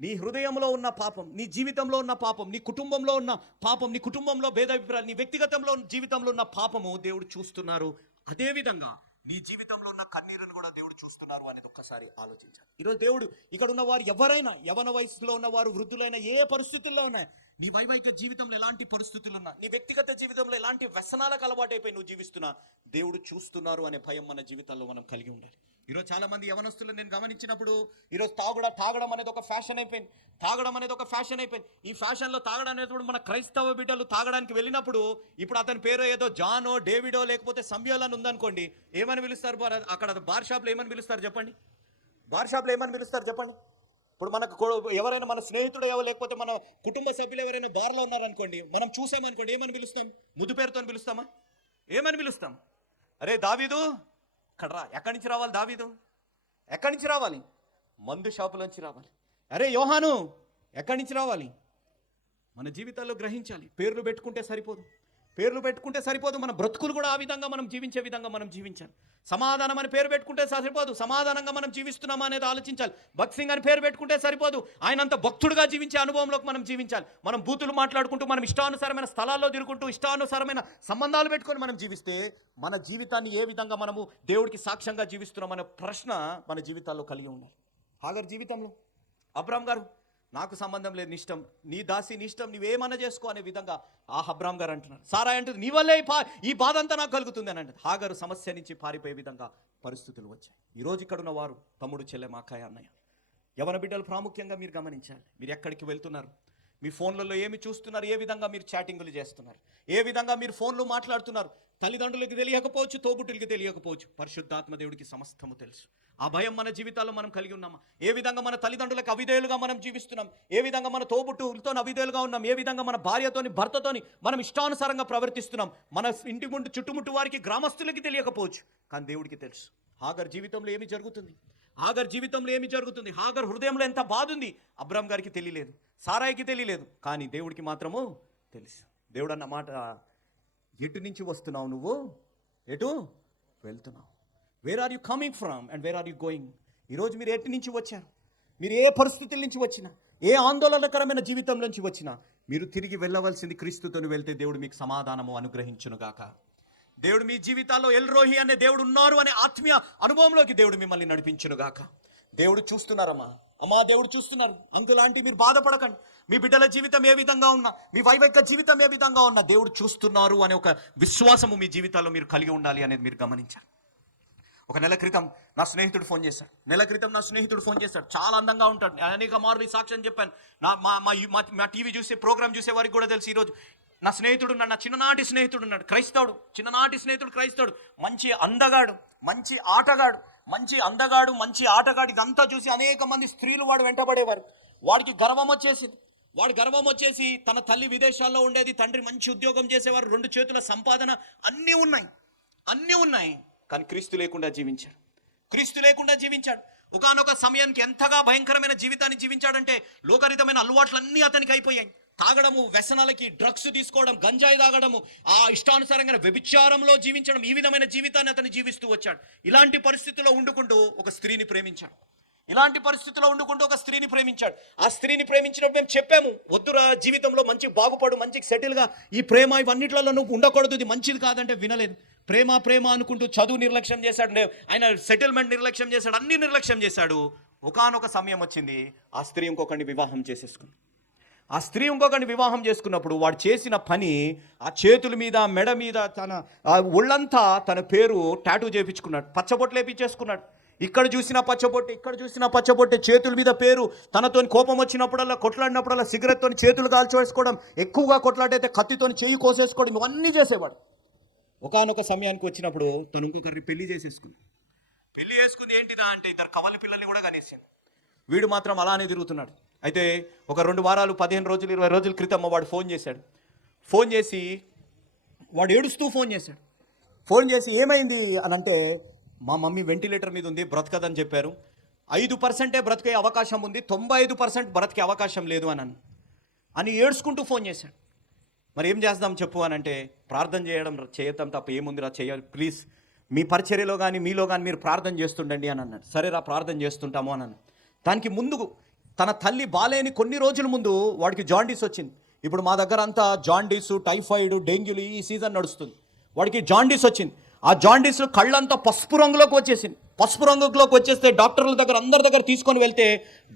నీ హృదయంలో ఉన్న పాపం, నీ జీవితంలో ఉన్న పాపం, నీ కుటుంబంలో ఉన్న పాపం, నీ కుటుంబంలో భేదాభిప్రాయాలు, నీ వ్యక్తిగతంలో జీవితంలో ఉన్న పాపము దేవుడు చూస్తున్నారు. అదేవిధంగా నీ జీవితంలో ఉన్న కన్నీరును కూడా దేవుడు చూస్తున్నారు అనేది ఒక్కసారి ఆలోచించాలి. ఈరోజు దేవుడు ఇక్కడ ఉన్న వారు ఎవరైనా, యవన వయసులో ఉన్నవారు, వృద్ధులైన ఏ పరిస్థితుల్లో ఉన్నాయి, నీ వైవాహిక జీవితంలో ఎలాంటి పరిస్థితులు ఉన్నా, నీ వ్యక్తిగత జీవితంలో ఎలాంటి వ్యసనాలకు అలవాటైపోయి నువ్వు జీవిస్తున్నా, దేవుడు చూస్తున్నారు అనే భయం మన జీవితాల్లో మనం కలిగి ఉండాలి. ఈరోజు చాలా మంది యవనస్తులు నేను గమనించినప్పుడు, ఈరోజు తాగడం అనేది ఒక ఫ్యాషన్ అయిపోయింది. ఈ ఫ్యాషన్లో తాగడం అనేది మన క్రైస్తవ బిడ్డలు తాగడానికి వెళ్ళినప్పుడు, ఇప్పుడు అతని పేరు ఏదో జానో, డేవిడో, లేకపోతే సంయోల్ అని ఉందనుకోండి, ఏమని పిలుస్తారు? అక్కడ బార్ షాప్లో ఏమని పిలుస్తారు చెప్పండి? ఇప్పుడు మనకు ఎవరైనా మన స్నేహితుడు లేకపోతే మన కుటుంబ సభ్యులు ఎవరైనా బార్లో ఉన్నారనుకోండి, మనం చూసామనుకోండి, ఏమని పిలుస్తాం? ముద్దు పేరుతో పిలుస్తామా? ఏమని పిలుస్తాం? అరే దావీదు కడరా. ఎక్కడి నుంచి రావాలి దావీదు? ఎక్కడి నుంచి రావాలి? మందు షాపులోంచి రావాలి. అరే యోహాను ఎక్కడి నుంచి రావాలి? మన జీవితాల్లో గ్రహించాలి, పేర్లు పెట్టుకుంటే సరిపోదు, మన బ్రతుకులు కూడా ఆ విధంగా మనం జీవించే విధంగా మనం జీవించాలి. సమాధానం అని పేరు పెట్టుకుంటే సరిపోదు, సమాధానంగా మనం జీవిస్తున్నామా అనేది ఆలోచించాలి. భక్త్ సింగ్ అని పేరు పెట్టుకుంటే సరిపోదు, ఆయనంత భక్తుడుగా జీవించే అనుభవంలోకి మనం జీవించాలి. మనం బూతులు మాట్లాడుకుంటూ, మనం ఇష్టానుసారమైన స్థలాల్లో తిరుగుకుంటూ, ఇష్టానుసారమైన సంబంధాలు పెట్టుకొని మనం జీవిస్తే మన జీవితాన్ని ఏ విధంగా మనము దేవుడికి సాక్ష్యంగా జీవిస్తున్నాం అనే ప్రశ్న మన జీవితాల్లో కలిగి ఉండాలి. హాగర్ జీవితంలో అబ్రామ్ గారు, నాకు సంబంధం లేదు, నీ ఇష్టం, నీ దాసి నీ ఇష్టం, నువ్వేమన్నా చేసుకో అనే విధంగా అబ్రామ్ గారు అంటున్నారు. సారా అంటుంది, నీ వల్లే ఈ బాధ అంతా నాకు కలుగుతుంది అని అంటుంది. హాగరు సమస్య నుంచి పారిపోయే విధంగా పరిస్థితులు వచ్చాయి. ఈరోజు ఇక్కడ ఉన్న వారు తమ్ముడు, చెల్లె, మాకాయ, అన్నయ్య, యవన బిడ్డలు ప్రాముఖ్యంగా మీరు గమనించాలి. మీరు ఎక్కడికి వెళ్తున్నారు, మీ ఫోన్లలో ఏమి చూస్తున్నారు, ఏ విధంగా మీరు చాటింగులు చేస్తున్నారు, ఏ విధంగా మీరు ఫోన్లు మాట్లాడుతున్నారు, తల్లిదండ్రులకి తెలియకపోవచ్చు, తోబుట్టులకి తెలియకపోవచ్చు, పరిశుద్ధాత్మ దేవుడికి సమస్తము తెలుసు. ఆ భయం మన జీవితాల్లో మనం కలిగి ఉన్నామా? ఏ విధంగా మన తల్లిదండ్రులకు అవిధేయులుగా మనం జీవిస్తున్నాం, ఏ విధంగా మన తోబుట్టులతో అవిధేయులుగా ఉన్నాం, ఏ విధంగా మన భార్యతోని, భర్తతోని మనం ఇష్టానుసారంగా ప్రవర్తిస్తున్నాం. మన ఇంటి ముందు చుట్టుముట్టు వారికి, గ్రామస్తులకి తెలియకపోవచ్చు, కానీ దేవుడికి తెలుసు. హాగర్ జీవితంలో ఏమి జరుగుతుంది, హాగర్ హృదయంలో ఎంత బాధ ఉంది, అబ్రామ్ గారికి తెలియలేదు, సారాయికి తెలియలేదు, కానీ దేవుడికి మాత్రము తెలుసు. దేవుడు అన్న మాట ఎటు నుంచి వస్తున్నావు నువ్వు? ఎటు వెళ్తున్నావు? Where are you coming from and where are you going? ఈరోజు మీరు ఎటు నుంచి వచ్చారు? మీరు ఏ పరిస్థితుల నుంచి వచ్చినా, ఏ ఆందోళనకరమైన జీవితం నుంచి వచ్చినా, మీరు తిరిగి వెళ్ళవలసింది క్రీస్తుతో వెళ్తే దేవుడు మీకు సమాధానము అనుగ్రహించునుగాక. దేవుడు మీ జీవితాల్లో ఎల్రోహి అనే దేవుడు ఉన్నారు అనే ఆత్మీయ అనుభవంలోకి దేవుడు మిమ్మల్ని నడిపించునుగాక. దేవుడు చూస్తున్నారమ్మా, అమ్మా దేవుడు చూస్తున్నారు. అంకులాంటి మీరు బాధపడకండి. మీ బిడ్డల జీవితం ఏ విధంగా ఉన్నా, మీ వైవాహిక జీవితం ఏ విధంగా ఉన్నా, దేవుడు చూస్తున్నారు అనే ఒక విశ్వాసము మీ జీవితాల్లో మీరు కలిగి ఉండాలి అనేది మీరు గమనించారు. ఒక నెల క్రితం నా స్నేహితుడు ఫోన్ చేశాడు. చాలా అందంగా ఉంటాడు. అనేక మార్లు ఈ సాక్ష్యం చెప్పాను. మా టీవీ చూసే ప్రోగ్రామ్ చూసే వారికి కూడా తెలుసు. ఈరోజు నా స్నేహితుడు ఉన్నాడు, నా చిన్ననాటి స్నేహితుడు ఉన్నాడు, క్రైస్తవుడు. చిన్ననాటి స్నేహితుడు క్రైస్తవుడు, మంచి అందగాడు, మంచి ఆటగాడు, మంచి ఆటగాడు. ఇదంతా చూసి అనేక మంది స్త్రీలు వాడు వెంటబడేవారు. వాడికి గర్వం వచ్చేసి తన తల్లి విదేశాల్లో ఉండేది, తండ్రి మంచి ఉద్యోగం చేసేవారు, 2 చేతుల సంపాదన అన్నీ ఉన్నాయి. కానీ క్రీస్తు లేకుండా జీవించాడు. ఒకానొక సమయానికి ఎంతగా భయంకరమైన జీవితాన్ని జీవించాడంటే లోకరితమైన అలవాట్లన్నీ అతనికి అయిపోయాయి. తాగడము, వ్యసనాలకి, డ్రగ్స్ తీసుకోవడం, గంజాయి తాగడము, ఆ ఇష్టానుసారంగా వ్యభిచారంలో జీవించడం, ఈ విధమైన జీవితాన్ని అతను జీవిస్తూ వచ్చాడు. ఇలాంటి పరిస్థితుల్లో ఉండుకుంటూ ఒక స్త్రీని ప్రేమించాడు. ఆ స్త్రీని ప్రేమించినప్పుడు మేము చెప్పాము, వద్దురా, జీవితంలో మంచి బాగుపడు, మంచి సెటిల్గా, ఈ ప్రేమ ఇవన్నిట్లలో నువ్వు ఉండకూడదు, ఇది మంచిది కాదంటే వినలేదు. ప్రేమ అనుకుంటూ చదువు నిర్లక్ష్యం చేశాడు, ఆయన సెటిల్మెంట్ నిర్లక్ష్యం చేశాడు, అన్ని నిర్లక్ష్యం చేశాడు. ఒకానొక సమయం వచ్చింది, ఆ స్త్రీ ఇంకొకరిని వివాహం చేసుకున్నప్పుడు వాడు చేసిన పని, ఆ చేతుల మీద, మెడ మీద, తన ఒళ్ళంతా తన పేరు టాటూ చేయించుకున్నాడు, పచ్చబొట్లు వేయించేసుకున్నాడు. ఇక్కడ చూసినా పచ్చబొట్టే, చేతుల మీద పేరు. తనతో కోపం వచ్చినప్పుడల్లా, కొట్లాడినప్పుడల్లా సిగరెట్తో చేతులు కాల్చేసుకోవడం, ఎక్కువగా కొట్లాడైతే కత్తితో చేయి కోసేసుకోవడం, ఇవన్నీ చేసేవాడు. ఒకానొక సమయానికి వచ్చినప్పుడు తను ఇంకొకరిని పెళ్లి చేసుకుంది. ఏంటిదా అంటే 2 కవల పిల్లల్ని కూడా కనేసింది. వీడు మాత్రం అలానే తిరుగుతున్నాడు. అయితే ఒక 2 వారాలు, 15 రోజులు, 20 రోజుల క్రితం వాడు ఫోన్ చేసి వాడు ఏడుస్తూ ఫోన్ చేసి ఏమైంది అని అంటే, మా మమ్మీ వెంటిలేటర్ మీద ఉంది, బ్రతకదని చెప్పారు. 5% బ్రతికే అవకాశం ఉంది, 95% బ్రతికే అవకాశం లేదు అని ఏడ్చుకుంటూ ఫోన్ చేశాడు. మరి ఏం చేద్దాం చెప్పు అని అంటే, ప్రార్థన చేయటం తప్ప ఏముందిరా, చేయాలి ప్లీజ్, మీ పరిచర్యలో కానీ మీలో కానీ మీరు ప్రార్థన చేస్తుండండి అని అన్నాడు. సరేరా ప్రార్థన చేస్తుంటాము అని అన్నాడు. దానికి ముందు తన తల్లి బాలేని కొన్ని రోజుల ముందు వాడికి జాండీస్ వచ్చింది. ఇప్పుడు మా దగ్గర అంతా జాండీసు, టైఫాయిడ్, డెంగ్యూలు ఈ సీజన్ నడుస్తుంది. వాడికి జాండీస్ వచ్చింది. ఆ జాండీస్ కళ్ళంతా పసుపు రంగులోకి వచ్చేస్తే డాక్టర్ల దగ్గర, అందరి దగ్గర తీసుకొని వెళ్తే,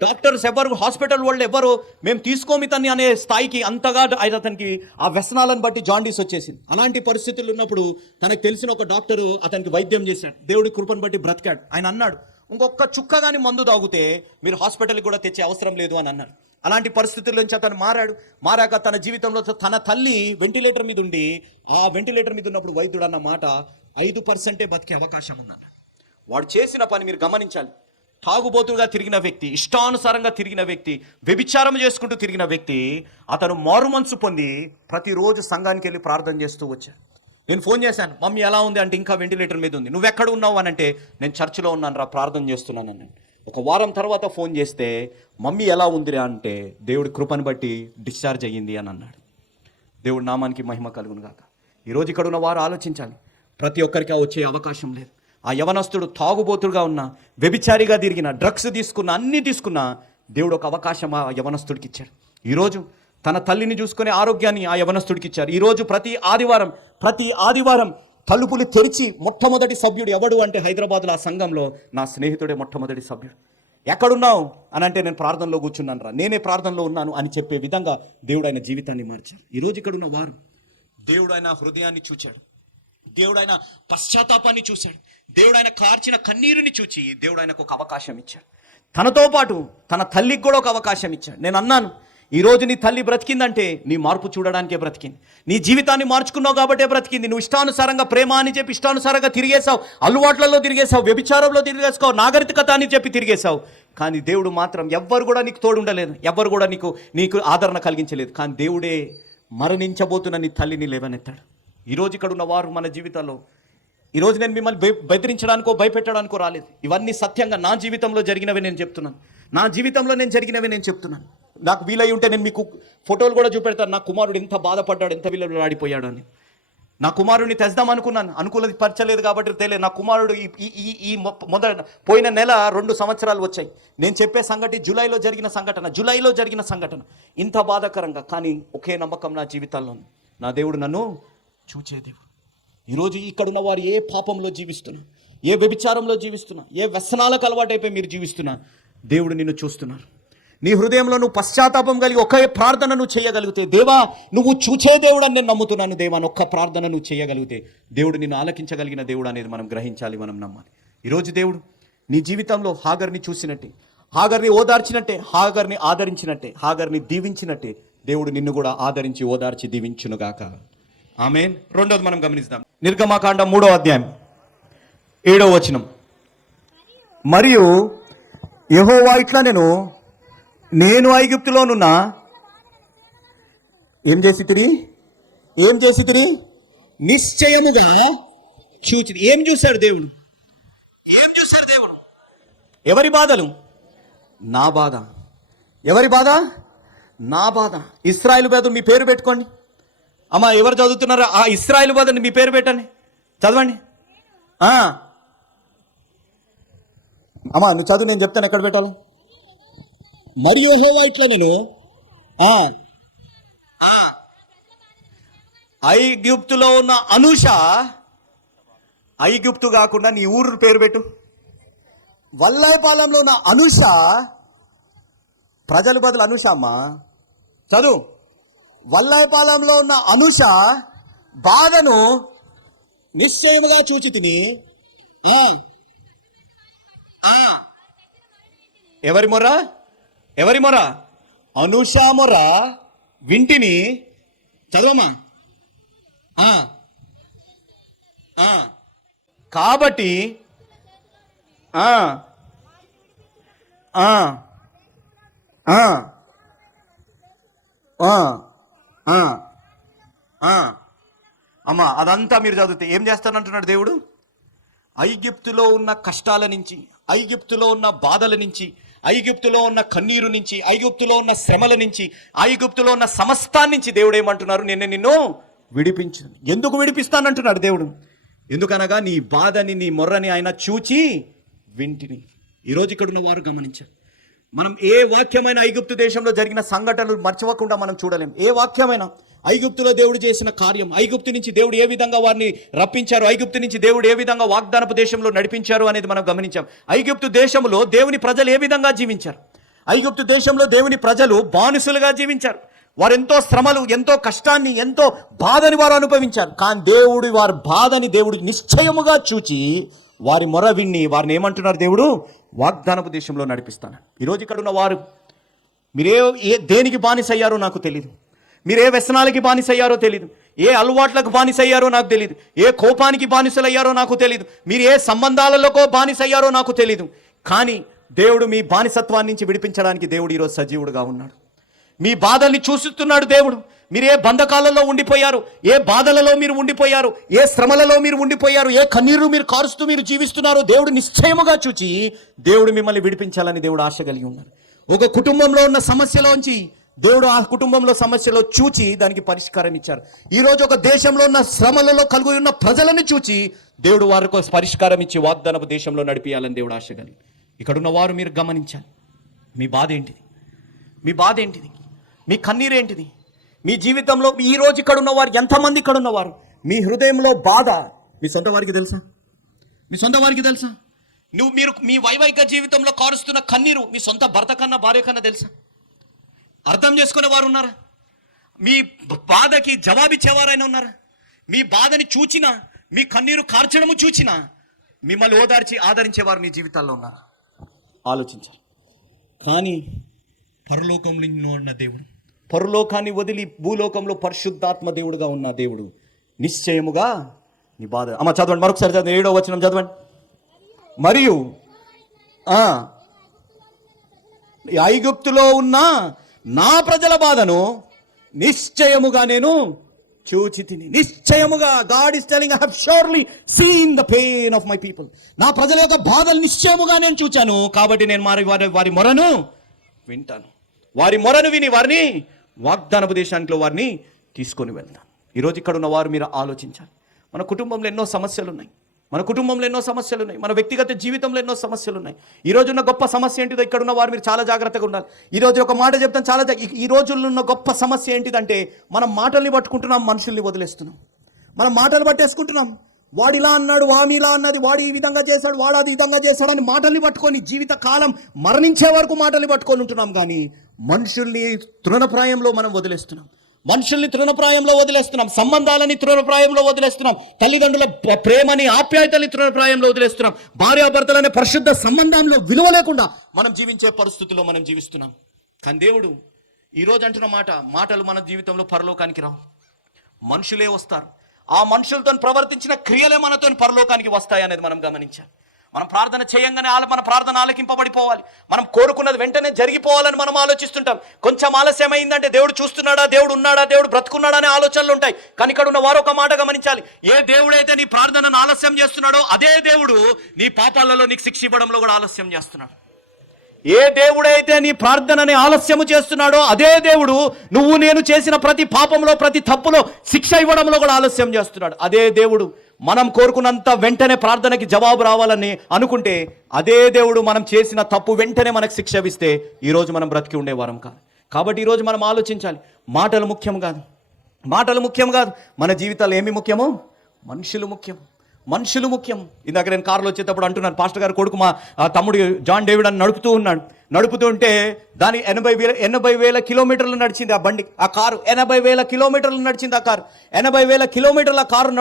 డాక్టర్స్ ఎవరు, హాస్పిటల్ వాళ్ళు ఎవరు, మేము తీసుకోమి తన్ని అనే స్థాయికి అంతగా అతనికి ఆ వ్యసనాలను బట్టి జాండీస్ వచ్చేసింది. అలాంటి పరిస్థితులు ఉన్నప్పుడు తనకు తెలిసిన ఒక డాక్టరు అతనికి వైద్యం చేశాడు. దేవుడి కృపను బట్టి బ్రతికాడు. ఆయన అన్నాడు, ఇంకొక చుక్క కానీ మందు తాగితే మీరు హాస్పిటల్కి కూడా తెచ్చే అవసరం లేదు అని అన్నారు. అలాంటి పరిస్థితుల నుంచి అతను మారాక తన జీవితంలో తన తల్లి వెంటిలేటర్ మీద ఉండి, ఆ వెంటిలేటర్ మీద ఉన్నప్పుడు వైద్యుడు అన్న మాట, 5% బతికే అవకాశం ఉందన్న. వాడు చేసిన పని మీరు గమనించాలి. తాగుబోతుగా తిరిగిన వ్యక్తి, ఇష్టానుసారంగా తిరిగిన వ్యక్తి, వ్యభిచారం చేసుకుంటూ తిరిగిన వ్యక్తి, అతను మారు మనసు పొంది ప్రతిరోజు సంఘానికి వెళ్ళి ప్రార్థన చేస్తూ వచ్చాడు. నేను ఫోన్ చేశాను, మమ్మీ ఎలా ఉంది అంటే, ఇంకా వెంటిలేటర్ మీద ఉంది. నువ్వు ఎక్కడ ఉన్నావు అని అంటే, నేను చర్చిలో ఉన్నాను రా, ప్రార్థన చేస్తున్నాను అన్నాను. ఒక వారం తర్వాత ఫోన్ చేస్తే, మమ్మీ ఎలా ఉందిరా అంటే, దేవుడి కృపను బట్టి డిశ్చార్జ్ అయ్యింది అని అన్నాడు. దేవుడి నామానికి మహిమ కలుగును గాక. ఈరోజు ఇక్కడ ఉన్న వారు ఆలోచించాలి, ప్రతి ఒక్కరికి వచ్చే అవకాశం లేదు. ఆ యవనస్తుడు తాగుబోతుడుగా ఉన్నా, వ్యభిచారిగా తిరిగిన, డ్రగ్స్ తీసుకున్నా, అన్నీ తీసుకున్నా, దేవుడు ఒక అవకాశం ఆ యవనస్తుడికి ఇచ్చాడు. ఈరోజు తన తల్లిని చూసుకునే ఆరోగ్యాన్ని ఆ యవనస్తుడికి ఇచ్చారు. ఈరోజు ప్రతి ఆదివారం తలుపులు తెరిచి మొట్టమొదటి సభ్యుడు ఎవడు అంటే, హైదరాబాద్లో ఆ సంఘంలో నా స్నేహితుడే మొట్టమొదటి సభ్యుడు. ఎక్కడున్నావు అని అంటే, నేను ప్రార్థనలో కూర్చున్నాను రా, నేనే ప్రార్థనలో ఉన్నాను అని చెప్పే విధంగా దేవుడు ఆయన జీవితాన్ని మార్చారు. ఈరోజు ఇక్కడ ఉన్న వారు, దేవుడు ఆయన హృదయాన్ని చూచాడు, దేవుడు ఆయన పశ్చాత్తాపాన్ని చూశాడు, దేవుడు ఆయన కార్చిన కన్నీరుని చూచి దేవుడు ఆయనకు ఒక అవకాశం ఇచ్చాడు. తనతో పాటు తన తల్లికి కూడా ఒక అవకాశం ఇచ్చాడు. నేను అన్నాను, ఈరోజు నీ తల్లి బ్రతికిందంటే నీ మార్పు చూడడానికే బ్రతికింది. నీ జీవితాన్ని మార్చుకున్నావు కాబట్టే బ్రతికింది. నువ్వు ఇష్టానుసారంగా ప్రేమ అని చెప్పి ఇష్టానుసారంగా తిరిగేశావు, అలవాట్లలో తిరిగేశావు, వ్యభిచారంలో తిరిగేసావు, నాగరికత అని చెప్పి తిరిగేశావు. కానీ దేవుడు మాత్రం ఎవ్వరు కూడా నీకు తోడు ఉండలేదు, ఎవ్వరు కూడా నీకు ఆదరణ కలిగించలేదు. కానీ దేవుడే మరణించబోతున్న నీ తల్లిని లేవనెత్తాడు. ఈరోజు ఇక్కడ ఉన్న వారు మన జీవితాల్లో, ఈరోజు నేను మిమ్మల్ని బెదిరించడానికో భయపెట్టడానికో రాలేదు. ఇవన్నీ సత్యంగా నా జీవితంలో జరిగినవి నేను చెప్తున్నాను. నాకు వీలై ఉంటే నేను మీకు ఫోటోలు కూడా చూపెడతాను. నా కుమారుడు ఎంత బాధపడ్డాడు, ఎంత విలువలాడిపోయాడు అని. నా కుమారుడిని తెద్దాం అనుకున్నాను, అనుకూలత పరచలేదు కాబట్టి తెలియదు. నా కుమారుడు ఈ పోయిన నెల 2 సంవత్సరాలు వచ్చాయి. నేను చెప్పే సంఘటన జూలైలో జరిగిన సంఘటన ఇంత బాధాకరంగా, కానీ ఒకే నమ్మకం నా జీవితాల్లో ఉంది, నా దేవుడు నన్ను చూచే దేవుడు. ఈరోజు ఇక్కడున్న వారు ఏ పాపంలో జీవిస్తున్నా, ఏ వ్యభిచారంలో జీవిస్తున్నా, ఏ వ్యసనాలకు అలవాటైపోయి మీరు జీవిస్తున్నా, దేవుడు నిన్ను చూస్తున్నారు. నీ హృదయంలో నువ్వు పశ్చాత్తాపం కలిగి ఒకే ప్రార్థన నువ్వు చేయగలిగితే, దేవా నువ్వు చూచే దేవుడు అని నేను నమ్ముతున్నాను, దేవా అని ఒక్క ప్రార్థన నువ్వు చేయగలిగితే దేవుడు నిన్ను ఆలకించగలిగిన దేవుడు అనేది మనం గ్రహించాలి, మనం నమ్మాలి. ఈరోజు దేవుడు నీ జీవితంలో హాగర్ని చూసినట్టే, హాగర్ని ఓదార్చినట్టే, హాగర్ని ఆదరించినట్టే, హాగర్ని దీవించినట్టే దేవుడు నిన్ను కూడా ఆదరించి ఓదార్చి దీవించునుగాక. ఆమేన్. రెండోది మనం గమనిస్తాం. నిర్గమకాండం 3వ అధ్యాయం 7వ వచనం. మరియు యెహోవా ఇట్లా నేను ఐగుప్తులోనున్న ఏం చేసి నిశ్చయముగా చూచి. ఏం చూశాడు దేవుడు? ఎవరి బాధలు? నా బాధ. ఎవరి బాధ? నా బాధ. ఇశ్రాయేలు బాధ. మీ పేరు పెట్టుకోండి అమ్మా. ఎవరు చదువుతున్నారో ఆ ఇశ్రాయేలు బాధని మీ పేరు పెట్టండి, చదవండి. అమ్మా నువ్వు చదువు, నేను చెప్తాను ఎక్కడ పెట్టాలి. మరియు యెహోవా ఇట్లా ఐగుప్తులో ఉన్న అనూష, ఐగుప్తు కాకుండా నీ ఊరు పేరు పెట్టు. వల్లాయపాలెంలో ఉన్న అనూష, ప్రజల బదులు అనూష అమ్మా, చదువు. వల్లాయపాలెంలో ఉన్న అనూష బాధను నిశ్చయముగా చూచి తిని. ఎవరి మొర? అనూష మొర వింటిని. చదవమ్మా. కాబట్టి అమ్మా అదంతా మీరు చదివితే ఏం చేస్తానంటున్నాడు దేవుడు? ఐగుప్తులో ఉన్న కష్టాల నుంచి, ఐగుప్తులో ఉన్న బాధల నుంచి, ఐగుప్తులో ఉన్న కన్నీరు నుంచి, ఐగుప్తులో ఉన్న శ్రమల నుంచి, ఐగుప్తులో ఉన్న సమస్తాన్ని నుంచి దేవుడు ఏమంటున్నారు? నిన్ను విడిపించు. ఎందుకు విడిపిస్తానంటున్నాడు దేవుడు? ఎందుకనగా నీ బాధని, నీ మొర్రని ఆయన చూచి వింటిని. ఈరోజు ఇక్కడ ఉన్న వారు గమనించారు. మనం ఏ వాక్యమైన ఐగుప్తు దేశంలో జరిగిన సంఘటనలు మర్చిపోకుండా మనం చూడలేం. ఏ వాక్యమైనా ఐగుప్తులో దేవుడు చేసిన కార్యం, ఐగుప్తు నుంచి దేవుడు ఏ విధంగా వారిని రప్పించారు, ఐగుప్తు నుంచి దేవుడు ఏ విధంగా వాగ్దానపు దేశంలో నడిపించారు అనేది మనం గమనించాం. ఐగుప్తు దేశంలో దేవుని ప్రజలు ఏ విధంగా జీవించారు, ఐగుప్తు దేశంలో దేవుని ప్రజలు బానిసలుగా జీవించారు. వారు ఎంతో శ్రమలు, ఎంతో కష్టాన్ని, ఎంతో బాధని వారు అనుభవించారు. కానీ దేవుడు వారి బాధని దేవుడు నిశ్చయముగా చూచి వారి మొర విన్ని వారిని ఏమంటున్నారు? దేవుడు వాగ్దానపు దేశంలో నడిపిస్తాను. ఈరోజు ఇక్కడ ఉన్న వారు దేనికి బానిసయ్యారో నాకు తెలియదు, మీరు ఏ వ్యసనాలకి బానిసయ్యారో తెలియదు, ఏ అలవాట్లకు బానిసయ్యారో నాకు తెలియదు, ఏ కోపానికి బానిసలయ్యారో నాకు తెలియదు, మీరు ఏ సంబంధాలలోకో బానిసయ్యారో నాకు తెలియదు. కానీ దేవుడు మీ బానిసత్వాన్ని నుంచి విడిపించడానికి దేవుడు ఈరోజు సజీవుడుగా ఉన్నాడు. మీ బాధల్ని చూస్తున్నాడు దేవుడు. మీరు ఏ బంధకాలలో ఉండిపోయారు, ఏ బాధలలో మీరు ఉండిపోయారు, ఏ శ్రమలలో మీరు ఉండిపోయారు, ఏ కన్నీరు మీరు కారుస్తూ మీరు జీవిస్తున్నారో దేవుడు నిశ్చయముగా చూచి దేవుడు మిమ్మల్ని విడిపించాలని దేవుడు ఆశ కలిగి ఉన్నారు. ఒక కుటుంబంలో ఉన్న సమస్యలోంచి దేవుడు ఆ కుటుంబంలో సమస్యలో చూచి దానికి పరిష్కారం ఇచ్చారు. ఈరోజు ఒక దేశంలో ఉన్న శ్రమలలో కలిగి ఉన్న ప్రజలను చూచి దేవుడు వారికి పరిష్కారం ఇచ్చి వాగ్దానపు దేశంలో నడిపియాలని దేవుడు ఆశ కలిగి. ఇక్కడున్న వారు మీరు గమనించాలి. మీ బాధ ఏంటిది? మీ బాధ ఏంటిది? మీ కన్నీరేంటిది? మీ జీవితంలో ఈరోజు ఇక్కడ ఉన్నవారు ఎంతమంది ఇక్కడ ఉన్నవారు? మీ హృదయంలో బాధ మీ సొంత వారికి తెలుసా? మీ సొంత వారికి తెలుసా? మీరు మీ వైవాహిక జీవితంలో కారుస్తున్న కన్నీరు మీ సొంత భర్త కన్నా, భార్య కన్నా తెలుసా? అర్థం చేసుకునే వారు ఉన్నారా? మీ బాధకి జవాబిచ్చేవారైనా ఉన్నారా? మీ బాధని చూచినా, మీ కన్నీరు కార్చడము చూచినా మిమ్మల్ని ఓదార్చి ఆదరించేవారు మీ జీవితాల్లో ఉన్నారా? ఆలోచించాలి. కానీ పరలోకంలో ఉన్న దేవుడు, పరలోకాన్ని వదిలి భూలోకంలో పరిశుద్ధాత్మ దేవుడుగా ఉన్న దేవుడు నిశ్చయముగా నీ బాధ. అమ్మ చదవండి, మరొకసారి చదవండి, 7వ వచనం చదవండి. మరియు ఐగుప్తులో ఉన్న నా ప్రజల బాధను నిశ్చయముగా నేను చూచి తిని. నిశ్చయముగా God is telling, I have surely seen the pain of my people. నా ప్రజల యొక్క బాధలు నిశ్చయముగా నేను చూచాను, కాబట్టి నేను వారి మొరను వింటాను. వారి మొరను విని వారిని వాగ్దానపు దేశానికి వారిని తీసుకొని వెళ్తాను. ఈరోజు ఇక్కడ ఉన్న వారు మీరు ఆలోచించాలి. మన కుటుంబంలో ఎన్నో సమస్యలు ఉన్నాయి, మన వ్యక్తిగత జీవితంలో ఎన్నో సమస్యలు ఉన్నాయి. ఈ రోజు ఉన్న గొప్ప సమస్య ఏంటిదో ఇక్కడ ఉన్న వారు మీరు చాలా జాగ్రత్తగా ఉండాలి. ఈరోజు ఒక మాట చెప్తాను, ఈ రోజుల్లో ఉన్న గొప్ప సమస్య ఏంటిదంటే మనం మాటల్ని పట్టుకుంటున్నాం, మనుషుల్ని వదిలేస్తున్నాం. మనం మాటలు పట్టేసుకుంటున్నాం. వాడు ఇలా అన్నాడు, వామి ఇలా అన్నది, వాడు ఈ విధంగా చేశాడు, వాడు అది విధంగా చేశాడని మాటల్ని పట్టుకొని జీవిత కాలం మరణించే వరకు మాటల్ని పట్టుకొని ఉంటున్నాం. కానీ మనుషుల్ని తృణప్రాయంలో మనం వదిలేస్తున్నాం, సంబంధాలని తృణప్రాయంలో వదిలేస్తున్నాం, తల్లిదండ్రుల ప్రేమని ఆప్యాయతని తృణప్రాయంలో వదిలేస్తున్నాం, భార్యాభర్తలనే పరిశుద్ధ సంబంధంలో విలువ లేకుండా మనం జీవించే పరిస్థితుల్లో మనం జీవిస్తున్నాం. కానీ దేవుడు ఈరోజు అంటున్న మాటలు మన జీవితంలో పరలోకానికి రావు, మనుషులే వస్తారు. ఆ మనుషులతో ప్రవర్తించిన క్రియలే మనతో పరలోకానికి వస్తాయి అనేది మనం గమనించాలి. మనం ప్రార్థన చేయంగానే మన ప్రార్థన ఆలకింపబడిపోవాలి, మనం కోరుకున్నది వెంటనే జరిగిపోవాలని మనం ఆలోచిస్తుంటాం. కొంచెం ఆలస్యం అయిందంటే దేవుడు చూస్తున్నాడా, దేవుడు ఉన్నాడా, దేవుడు బ్రతుకున్నాడా అనే ఆలోచనలు ఉంటాయి. కానీ ఇక్కడ ఉన్న వారు ఒక మాట గమనించాలి, ఏ దేవుడైతే నీ ప్రార్థనను ఆలస్యం చేస్తున్నాడో అదే దేవుడు నీ పాపాలలో నీకు శిక్ష ఇవ్వడంలో కూడా ఆలస్యం చేస్తున్నాడు. ఏ దేవుడైతే నీ ప్రార్థనని ఆలస్యము చేస్తున్నాడో అదే దేవుడు నువ్వు నేను చేసిన ప్రతి పాపంలో ప్రతి తప్పులో శిక్ష ఇవ్వడంలో కూడా ఆలస్యం చేస్తున్నాడు. అదే దేవుడు మనం కోరుకున్నంత వెంటనే ప్రార్థనకి జవాబు రావాలని అనుకుంటే అదే దేవుడు మనం చేసిన తప్పు వెంటనే మనకు శిక్ష ఇస్తే ఈరోజు మనం బ్రతికి ఉండేవారం కాదు. కాబట్టి ఈరోజు మనం ఆలోచించాలి, మాటలు ముఖ్యం కాదు, మన జీవితాలు ఏమి ముఖ్యమో మనుషులు ముఖ్యం. ఇందాక నేను కారులో వచ్చేటప్పుడు అంటున్నాను, పాస్టర్ గారు కొడుకు మా తమ్ముడు జాన్ డేవిడ్ అని నడుపుతూ ఉంటే దాని 80,000 కిలోమీటర్లు నడిచింది ఆ బండి, ఆ కారు 80,000 కిలోమీటర్లు నడిచింది. ఆ కారు 80,000 కిలోమీటర్ల కారు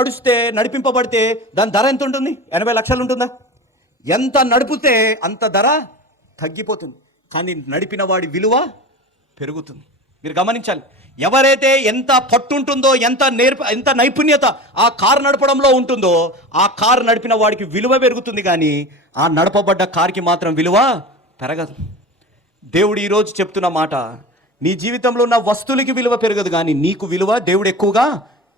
నడిపింపబడితే దాని ధర ఎంత ఉంటుంది? 80 లక్షలు ఉంటుందా? ఎంత నడిపితే అంత ధర తగ్గిపోతుంది, కానీ నడిపిన వాడి విలువ పెరుగుతుంది. మీరు గమనించాలి, ఎవరైతే ఎంత పట్టుంటుందో, ఎంత నైపుణ్యత ఆ కారు నడపడంలో ఉంటుందో ఆ కారు నడిపిన వాడికి విలువ పెరుగుతుంది, కానీ ఆ నడపబడ్డ కారుకి మాత్రం విలువ పెరగదు. దేవుడు ఈరోజు చెప్తున్న మాట, నీ జీవితంలో ఉన్న వస్తువులకి విలువ పెరగదు, కానీ నీకు విలువ దేవుడు ఎక్కువగా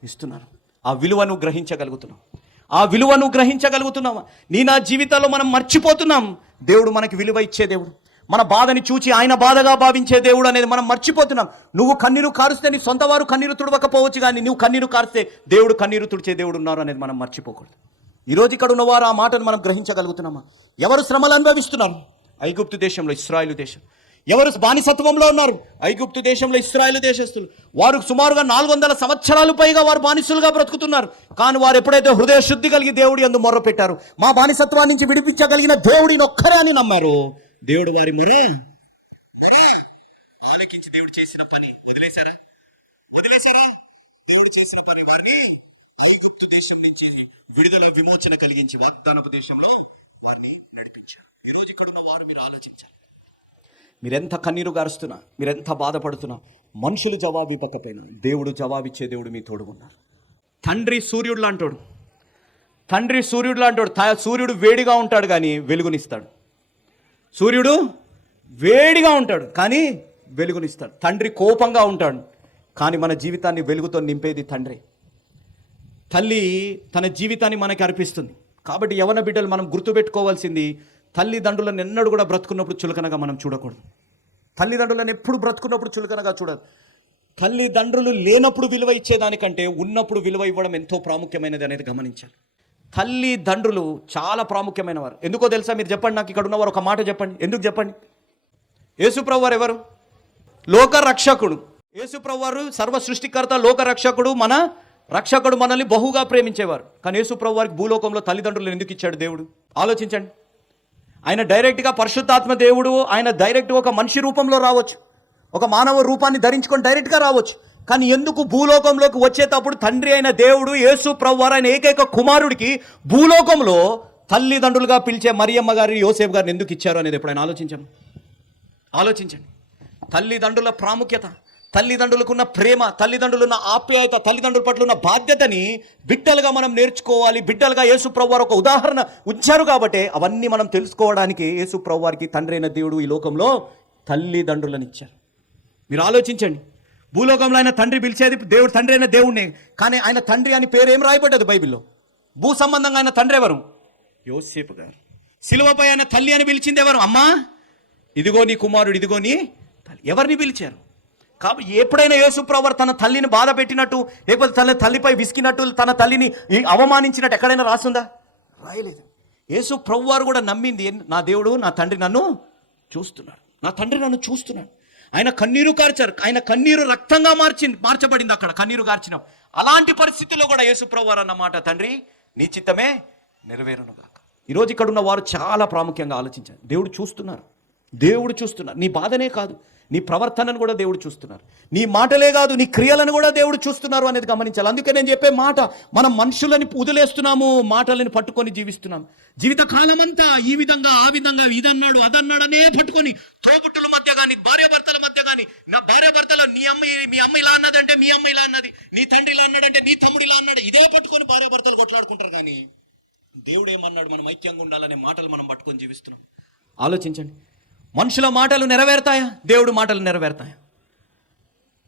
ఇస్తున్నారు. ఆ విలువను గ్రహించగలుగుతున్నావా? నా జీవితంలో మనం మర్చిపోతున్నాం, దేవుడు మనకి విలువ ఇచ్చే దేవుడు, మన బాధని చూచి ఆయన బాధగా భావించే దేవుడు అనేది మనం మర్చిపోతున్నాం. నువ్వు కన్నీరు కారుస్తే నీ సొంత వారు కన్నీరు తుడవకపోవచ్చు, కానీ నువ్వు కన్నీరు కారుస్తే దేవుడు కన్నీరు తుడిచే దేవుడు ఉన్నారు అనేది మనం మర్చిపోకూడదు. ఈరోజు ఇక్కడ ఉన్నవారు ఆ మాటను మనం గ్రహించగలుగుతున్నామా? ఎవరు శ్రమలు అనుభవిస్తున్నారు? ఐగుప్తు దేశంలో ఇశ్రాయేలు దేశం. ఎవరు బానిసత్వంలో ఉన్నారు? ఐగుప్తు దేశంలో ఇశ్రాయేలు దేశస్తులు. వారు సుమారుగా 400 సంవత్సరాలు పైగా వారు బానిసులుగా బ్రతుకుతున్నారు. కానీ వారు ఎప్పుడైతే హృదయ శుద్ధి కలిగి దేవుడి యందు మొర్ర పెట్టారు, మా బానిసత్వాన్ని నుంచి విడిపించగలిగిన దేవుడిని ఒక్కరే అని నమ్మారు, దేవుడు వారి మొర ఆలకించి దేవుడు చేసిన పని వదిలేశారా? దేవుడు చేసిన పని వారిని ఐగుప్తు దేశం నుంచి విడుదల విమోచన కలిగించి వాగ్దానపు దేశంలో వారిని నడిపించారు. ఈరోజు ఇక్కడ ఉన్న వారు మీరు ఆలోచించాలి, మీరెంత కన్నీరు గారుస్తున్నా, మీరెంత బాధపడుతున్నా, మనుషులు జవాబు ఇవ్వకపోయినా దేవుడు జవాబిచ్చే దేవుడు మీ తోడు ఉన్నారు. తండ్రి సూర్యుడు లాంటోడు. సూర్యుడు వేడిగా ఉంటాడు కానీ వెలుగునిస్తాడు. సూర్యుడు వేడిగా ఉంటాడు కానీ వెలుగునిస్తాడు. తండ్రి కోపంగా ఉంటాడు కానీ మన జీవితాన్ని వెలుగుతో నింపేది తండ్రి. తల్లి తన జీవితాన్ని మనకి అర్పిస్తుంది. కాబట్టి యవన బిడ్డలు మనం గుర్తుపెట్టుకోవాల్సింది, తల్లిదండ్రులను ఎన్నడూ కూడా బ్రతుకున్నప్పుడు చులకనగా మనం చూడకూడదు. తల్లిదండ్రులను ఎప్పుడు బ్రతుకున్నప్పుడు చులకనగా చూడదు. తల్లిదండ్రులు లేనప్పుడు విలువ ఇచ్చేదానికంటే ఉన్నప్పుడు విలువ ఇవ్వడం ఎంతో ప్రాముఖ్యమైనది అనేది గమనించాలి. తల్లిదండ్రులు చాలా ప్రాముఖ్యమైన వారు. ఎందుకో తెలుసా? మీరు చెప్పండి, నాకు ఇక్కడ ఉన్నవారు ఒక మాట చెప్పండి. ఎందుకు చెప్పండి? యేసుప్రభు వారు ఎవరు? లోక రక్షకుడు. యేసుప్రభు వారు సర్వ సృష్టికర్త, లోక రక్షకుడు, మన రక్షకుడు, మనల్ని బహుగా ప్రేమించేవారు. కానీ యేసుప్రభు వారికి భూలోకంలో తల్లిదండ్రులు ఎందుకు ఇచ్చాడు దేవుడు? ఆలోచించండి. ఆయన డైరెక్ట్గా పరిశుద్ధాత్మ దేవుడు, ఆయన డైరెక్ట్గా ఒక మనిషి రూపంలో రావచ్చు, ఒక మానవ రూపాన్ని ధరించుకొని డైరెక్ట్గా రావచ్చు. కానీ ఎందుకు భూలోకంలోకి వచ్చేటప్పుడు తండ్రి అయిన దేవుడు యేసు ప్రభువారు ఆయన ఏకైక కుమారుడికి భూలోకంలో తల్లిదండ్రులుగా పిలిచే మరియమ్మ గారి, యోసేపు గారిని ఎందుకు ఇచ్చారు అనేది ఎప్పుడైనా ఆలోచించండి. తల్లిదండ్రుల ప్రాముఖ్యత, తల్లిదండ్రులకున్న ప్రేమ, తల్లిదండ్రులున్న ఆప్యాయత, తల్లిదండ్రుల పట్ల ఉన్న బాధ్యతని బిడ్డలుగా మనం నేర్చుకోవాలి. బిడ్డలుగా యేసు ప్రభువారు ఒక ఉదాహరణ ఉంచారు కాబట్టి అవన్నీ మనం తెలుసుకోవడానికి యేసు ప్రభువారికి తండ్రి అయిన దేవుడు ఈ లోకంలో తల్లిదండ్రులను ఇచ్చారు. మీరు ఆలోచించండి. భూలోకంలో ఆయన తండ్రి పిలిచేది దేవుడు, తండ్రి అయిన దేవుడినే. కానీ ఆయన తండ్రి అని పేరు ఏం రాయబడ్డది బైబిల్లో? భూ సంబంధంగా ఆయన తండ్రి ఎవరు? యోసేపు గారు. సిలువపై ఆయన తల్లి అని పిలిచింది ఎవరు? అమ్మా ఇదిగో నీ కుమారుడు, ఇదిగో నీ తల్లి. ఎవరిని పిలిచారు? కాబట్టి ఎప్పుడైనా యేసుప్రభు తన తల్లిని బాధ పెట్టినట్టు, లేకపోతే తల్లిపై విసికినట్టు, తన తల్లిని అవమానించినట్టు ఎక్కడైనా రాసుందా? రాయలేదు. యేసు ప్రభు వారు కూడా నమ్మింది, నా దేవుడు, నా తండ్రి నన్ను చూస్తున్నాడు, నా తండ్రి నన్ను చూస్తున్నాడు. ఆయన కన్నీరు కార్చారు, ఆయన కన్నీరు రక్తంగా మార్చబడింది అక్కడ కన్నీరు కార్చిన. అలాంటి పరిస్థితుల్లో కూడా యేసు ప్రభు వారు అన్నమాట, తండ్రి నీ చిత్తమే నెరవేరునుగాక. ఈరోజు ఇక్కడ ఉన్న వారు చాలా ప్రాముఖ్యంగా ఆలోచించారు. దేవుడు చూస్తున్నారు, దేవుడు చూస్తున్నారు. నీ బాధనే కాదు, నీ ప్రవర్తనను కూడా దేవుడు చూస్తున్నారు. నీ మాటలే కాదు, నీ క్రియలను కూడా దేవుడు చూస్తున్నారు అనేది గమనించాలి. అందుకే నేను చెప్పే మాట, మనం మనుషులని వదిలేస్తున్నాము, మాటలని పట్టుకొని జీవిస్తున్నాం. జీవితకాలం అంతా ఈ విధంగా ఆ విధంగా, ఇదన్నాడు అదన్నాడనే పట్టుకొని, తోబుట్టుల మధ్య కానీ, భార్యాభర్తల మధ్య కానీ, నా భార్యాభర్తలో మీ అమ్మ ఇలా అన్నదంటే మీ అమ్మ ఇలా అన్నది, నీ తండ్రి ఇలా అన్నాడంటే నీ తమ్ముడు ఇలా అన్నాడు, ఇదే పట్టుకొని భార్యాభర్తలు కొట్లాడుకుంటారు. కానీ దేవుడు ఏమన్నాడు, మనం ఐక్యంగా ఉండాలనే మాటలు మనం పట్టుకొని జీవిస్తున్నాం. ఆలోచించండి, మనుషుల మాటలు నెరవేరుతాయా? దేవుడి మాటలు నెరవేరుతాయా?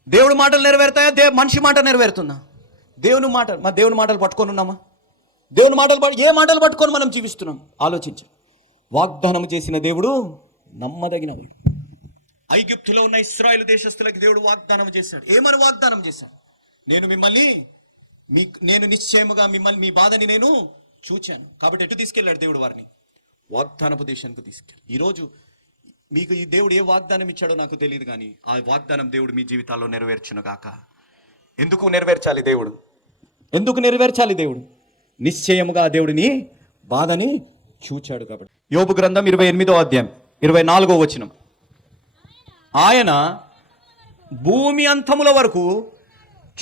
దేవుడి మాటలు నెరవేరుతాయా? మనిషి మాట నెరవేరుతుందా? దేవుని మాటలు పట్టుకొని ఉన్నామా? దేవుని మాటలు ఏ మాటలు పట్టుకొని మనం జీవిస్తున్నాం? ఆలోచించండి. వాగ్దానం చేసిన దేవుడు నమ్మదగినవాడు. ఐగుప్తులో ఉన్న ఇశ్రాయేలు దేశస్తులకు దేవుడు వాగ్దానం చేశాడు. ఏమని వాగ్దానం చేశాడు? నేను నిశ్చయముగా మిమ్మల్ని, మీ బాధని నేను చూచాను. కాబట్టి ఎటు తీసుకెళ్ళాడు దేవుడు వారిని? వాగ్దానపు దేశానికి తీసుకెళ్ళి. ఈరోజు మీకు ఈ దేవుడు ఏ వాగ్దానం ఇచ్చాడో నాకు తెలియదు, కానీ ఆ వాగ్దానం దేవుడు మీ జీవితాల్లో నెరవేర్చును గాక. ఎందుకు నెరవేర్చాలి దేవుడు? ఎందుకు నెరవేర్చాలి దేవుడు? నిశ్చయముగా దేవుడిని బాధని చూచాడు కాబట్టి. యోబు గ్రంథం 28వ అధ్యాయం 24వ వచనం. ఆయన భూమి అంతముల వరకు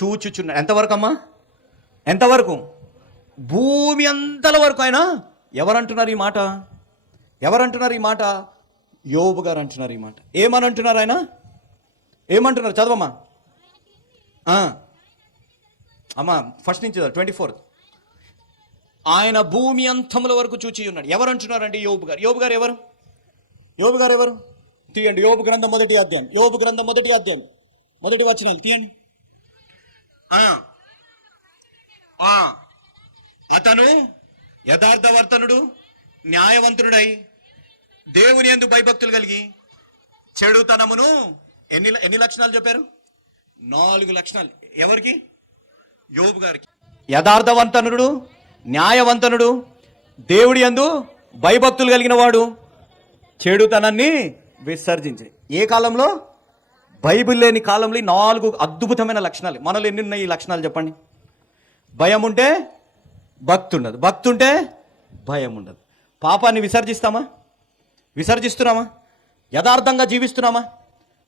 చూచుచున్నాడు. ఎంతవరకు అమ్మా? ఎంతవరకు? భూమి అంతల వరకు. ఆయన ఎవరంటున్నారు ఈ మాట? ఎవరంటున్నారు ఈ మాట? యోబు గారు అంటున్నారు ఈ మాట. ఏమని అంటున్నారు ఆయన? ఏమంటున్నారు? చదవమ్మా. అమ్మా ఫస్ట్ నుంచి 24. ఆయన భూమి అంతముల వరకు చూచి ఉన్నాడు. ఎవరు అంటున్నారండి? యోబు గారు. యోబు గారు ఎవరు? యోబు గారు ఎవరు? తీయండి యోబు గ్రంథం 1వ అధ్యాయం. యోబు గ్రంథం 1వ అధ్యాయం 1వ వచనాలు తీయండి. అతను యథార్థవర్తనుడు, న్యాయవంతుడై, దేవుని యందు భయభక్తులు కలిగి, చెడుతనమును ఎన్ని లక్షణాలు చెప్పారు? 4 లక్షణాలు. ఎవరికి? యోబు గారికి. యథార్థవంతనుడు, న్యాయవంతనుడు, దేవుడి యందు భయభక్తులు కలిగిన వాడు, చెడుతనాన్ని విసర్జించే. ఏ కాలంలో? బైబిల్ లేని కాలంలో 4 అద్భుతమైన లక్షణాలు. మనలో ఎన్ని ఉన్నాయి ఈ లక్షణాలు చెప్పండి? భయం ఉంటే భక్తి ఉండదు, భక్తి ఉంటే భయం ఉండదు. పాపాన్ని విసర్జిస్తామా? విసర్జిస్తున్నామా? యథార్థంగా జీవిస్తున్నామా?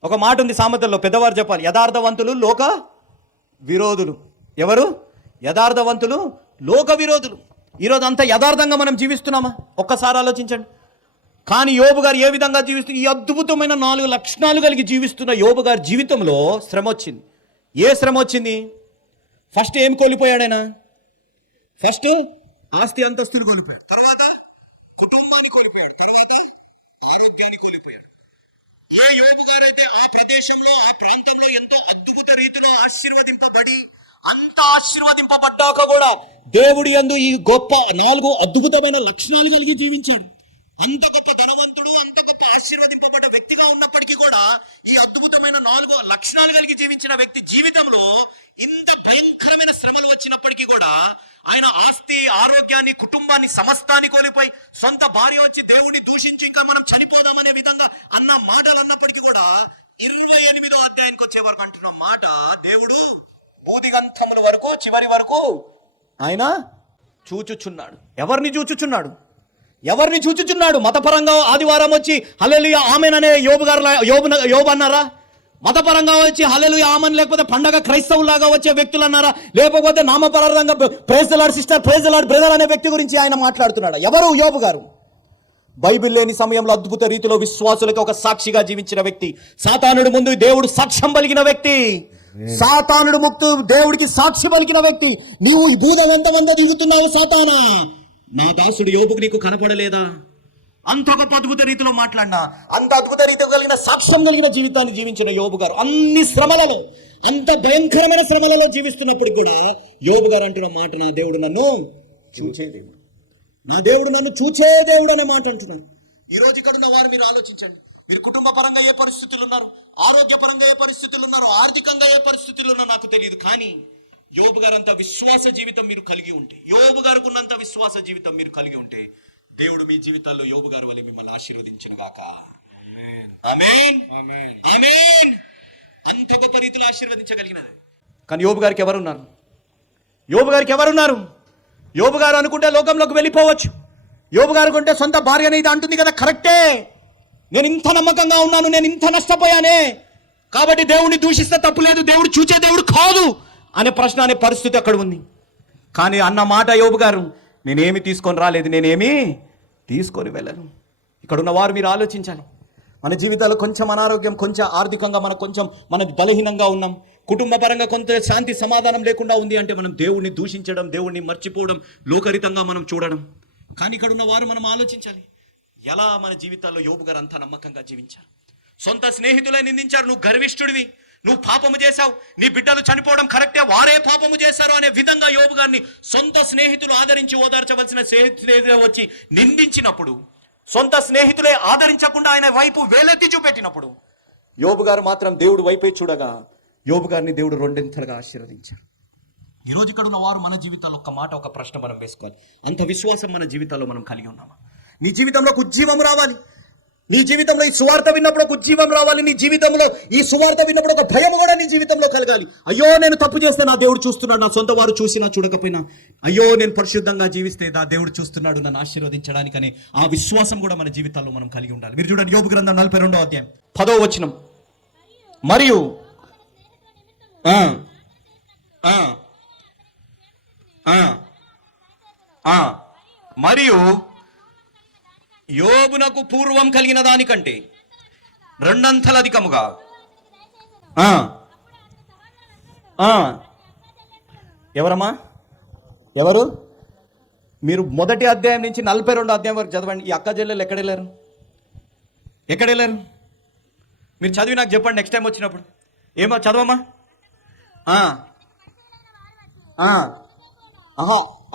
ఒక మాట ఉంది సామెతల్లో, పెద్దవారు చెప్పాలి, యథార్థవంతులు లోక విరోధులు. ఎవరు? యథార్థవంతులు లోక విరోధులు. ఈరోజు అంతా యథార్థంగా మనం జీవిస్తున్నామా? ఒక్కసారి ఆలోచించండి. కానీ యోబు గారు ఏ విధంగా జీవిస్తున్నారు? ఈ అద్భుతమైన 4 లక్షణాలు కలిగి జీవిస్తున్న యోబు గారి జీవితంలో శ్రమ వచ్చింది. ఏ శ్రమ వచ్చింది? ఫస్ట్ ఏం కోల్పోయాడు ఆయన? ఫస్ట్ ఆస్తి అంతస్తులు కోల్పోయాడు, తర్వాత కుటుంబాన్ని కోల్పోయాడు, తర్వాత ఆరోగ్యాన్ని కోల్పోయాడు. ఏ యోబు గారైతే ఆ ప్రదేశంలో, ఆ ప్రాంతంలో ఎంతో అద్భుత రీతిలో ఆశీర్వదింపబడి, అంత ఆశీర్వదింపబడ్డాక కూడా దేవుడి యందు ఈ గొప్ప 4 అద్భుతమైన లక్షణాలు కలిగి జీవించాడు. అంత గొప్ప ధనవంతుడు, అంత గొప్ప ఆశీర్వదింపబడ్డ వ్యక్తిగా ఉన్నప్పటికీ కూడా ఈ అద్భుతమైన 4 లక్షణాలు కలిగి జీవించిన వ్యక్తి జీవితంలో ఇంత భయంకరమైన శ్రమలు వచ్చినప్పటికీ కూడా ఆయన ఆస్తి, ఆరోగ్యాన్ని, కుటుంబాన్ని, సమస్తాన్ని కోల్పోయి, సొంత భార్య వచ్చి దేవుడిని దూషించి ఇంకా మనం చనిపోదామనే విధంగా అన్న మాటలు అన్నప్పటికీ కూడా 28వ అధ్యాయానికి వచ్చే వరకు అంటున్న మాట, దేవుడు భూదిగంతముల వరకు, చివరి వరకు ఆయన చూచుచున్నాడు. ఎవరిని చూచుచున్నాడు? ఎవరిని చూచుచున్నాడు? మతపరంగా ఆదివారం వచ్చి హల్లెలూయా ఆమెన్ అనే యోబు అన్నారా? మతపరంగా వచ్చి హల్లెలూయా ఆమెన్, లేకపోతే పండగ క్రైస్తవులాగా వచ్చే వ్యక్తులు అన్నారా? లేకపోతే నామపరంగా praise the lord sister, praise the lord brother అనే వ్యక్తి గురించి ఆయన మాట్లాడుతున్నాడు? ఎవరు యోబు గారు? బైబిల్ లేని సమయంలో అద్భుత రీతిలో విశ్వాసులకు ఒక సాక్షిగా జీవించిన వ్యక్తి, సాతానుడు ముందు దేవుడు సాక్ష్యం పలికిన వ్యక్తి, సాతానుడు ముక్తు దేవుడికి సాక్షి పలికిన వ్యక్తి. నీవు ఈ భూతం ఎంతమంది దిగుతున్నావు సాతానా? నా దాసుడు యోబుకు నీకు కనపడలేదా? అంత గొప్ప అద్భుత రీతిలో మాట్లాడినా, అంత అద్భుత రీతిలో కలిగిన సాక్ష్యం కలిగిన జీవితాన్ని జీవించిన యోబు గారు అన్ని శ్రమలలో, అంత భయంకరమైన శ్రమలలో జీవిస్తున్నప్పుడు కూడా యోబు గారు అంటున్న మాట, నా దేవుడు నన్ను చూచే దేవుడు, నా దేవుడు నన్ను చూచే దేవుడు అనే మాట అంటున్నారు. ఈ రోజు ఇక్కడ ఉన్న వారు మీరు ఆలోచించండి. మీరు కుటుంబ పరంగా ఏ పరిస్థితులు ఉన్నారు, ఆరోగ్యపరంగా ఏ పరిస్థితులు ఉన్నారు, ఆర్థికంగా ఏ పరిస్థితులు ఉన్నారో నాకు తెలియదు. కానీ యోబు గారు అంత విశ్వాస జీవితం మీరు కలిగి ఉంటే, యోబు గారికి ఉన్నంత విశ్వాస జీవితం మీరు కలిగి ఉంటే, దేవుడు మీ జీవితాల్లో యోబు గారు వల్ల మిమ్మల్ని ఆశీర్వదించును గాక. ఆమేన్, ఆమేన్. అంత గొప్ప రీతిలో ఆశీర్వదించగలిగినది. కానీ యోబు గారికి ఎవరున్నారు? యోబు గారికి ఎవరున్నారు? యోబు గారు అనుకుంటే లోకంలోకి వెళ్ళిపోవచ్చు. యోబు గారు అనుకుంటే సొంత భార్య అనేది అంటుంది కదా, కరెక్టే, నేను ఇంత నమ్మకంగా ఉన్నాను, నేను ఇంత నష్టపోయానే, కాబట్టి దేవుడిని దూషిస్తే తప్పు లేదు, దేవుడు చూచే దేవుడు కాదు అనే ప్రశ్న అనే పరిస్థితి అక్కడ ఉంది. కానీ అన్న మాట యోబు గారు, నేనేమి తీసుకొని రాలేదు, నేనేమి తీసుకొని వెళ్ళను. ఇక్కడ ఉన్న వారు మీరు ఆలోచించాలి. మన జీవితాల్లో కొంచెం అనారోగ్యం, కొంచెం ఆర్థికంగా మన బలహీనంగా ఉన్నాం, కుటుంబ పరంగా కొంత శాంతి సమాధానం లేకుండా ఉంది అంటే మనం దేవుణ్ణి దూషించడం, దేవుణ్ణి మర్చిపోవడం, లోకరితంగా మనం చూడడం. కానీ ఇక్కడ ఉన్న వారు మనం ఆలోచించాలి, ఎలా మన జీవితాల్లో యోబు గారు అంత నమ్మకంగా జీవించారు. సొంత స్నేహితులే నిందించారు, నువ్వు గర్విష్ఠుడివి, నువ్వు పాపము చేశావు, నీ బిడ్డలు చనిపోవడం కరెక్టే, వారే పాపము చేశారు అనే విధంగా యోబు గారిని సొంత స్నేహితులు ఆదరించి ఓదార్చవలసిన స్నేహితులే వచ్చి నిందించినప్పుడు, సొంత స్నేహితులే ఆదరించకుండా ఆయన వైపు వేలెత్తి చూపెట్టినప్పుడు, యోబు గారు మాత్రం దేవుడు వైపే చూడగా యోబు గారిని దేవుడు రెండింతలుగా ఆశీర్వదించారు. ఈరోజు ఇక్కడ ఉన్న వారు మన జీవితాల్లో ఒక మాట, ఒక ప్రశ్న మనం వేసుకోవాలి. అంత విశ్వాసం మన జీవితాల్లో మనం కలిగి ఉన్నామా? నీ జీవితంలో ఒక ఉజ్జీవం రావాలి. నీ జీవితంలో ఈ సువార్త విన్నప్పుడు ఒక ఉజ్జీవం రావాలి. నీ జీవితంలో ఈ సువార్త విన్నప్పుడు ఒక భయం కూడా నీ జీవితంలో కలగాలి. అయ్యో, నేను తప్పు చేస్తే నా దేవుడు చూస్తున్నాడు, నా సొంత వారు చూసినా చూడకపోయినా, అయ్యో నేను పరిశుద్ధంగా జీవిస్తే నా దేవుడు చూస్తున్నాడు నన్ను ఆశీర్వదించడానికని ఆ విశ్వాసం కూడా మన జీవితాల్లో మనం కలిగి ఉండాలి. మీరు చూడండి, యోబు గ్రంథం 42వ అధ్యాయం 10వ వచనం. మరియు మరియు యోబునకు పూర్వం కలిగిన దానికంటే రెండంతల అధికముగా ఎవరమ్మా? ఎవరు? మీరు మొదటి అధ్యాయం నుంచి 42వ అధ్యాయం వరకు చదవండి. ఈ అక్క చెల్లెలు ఎక్కడెళ్ళారు? మీరు చదివి నాకు చెప్పండి నెక్స్ట్ టైం వచ్చినప్పుడు. ఏమో చదవమ్మా.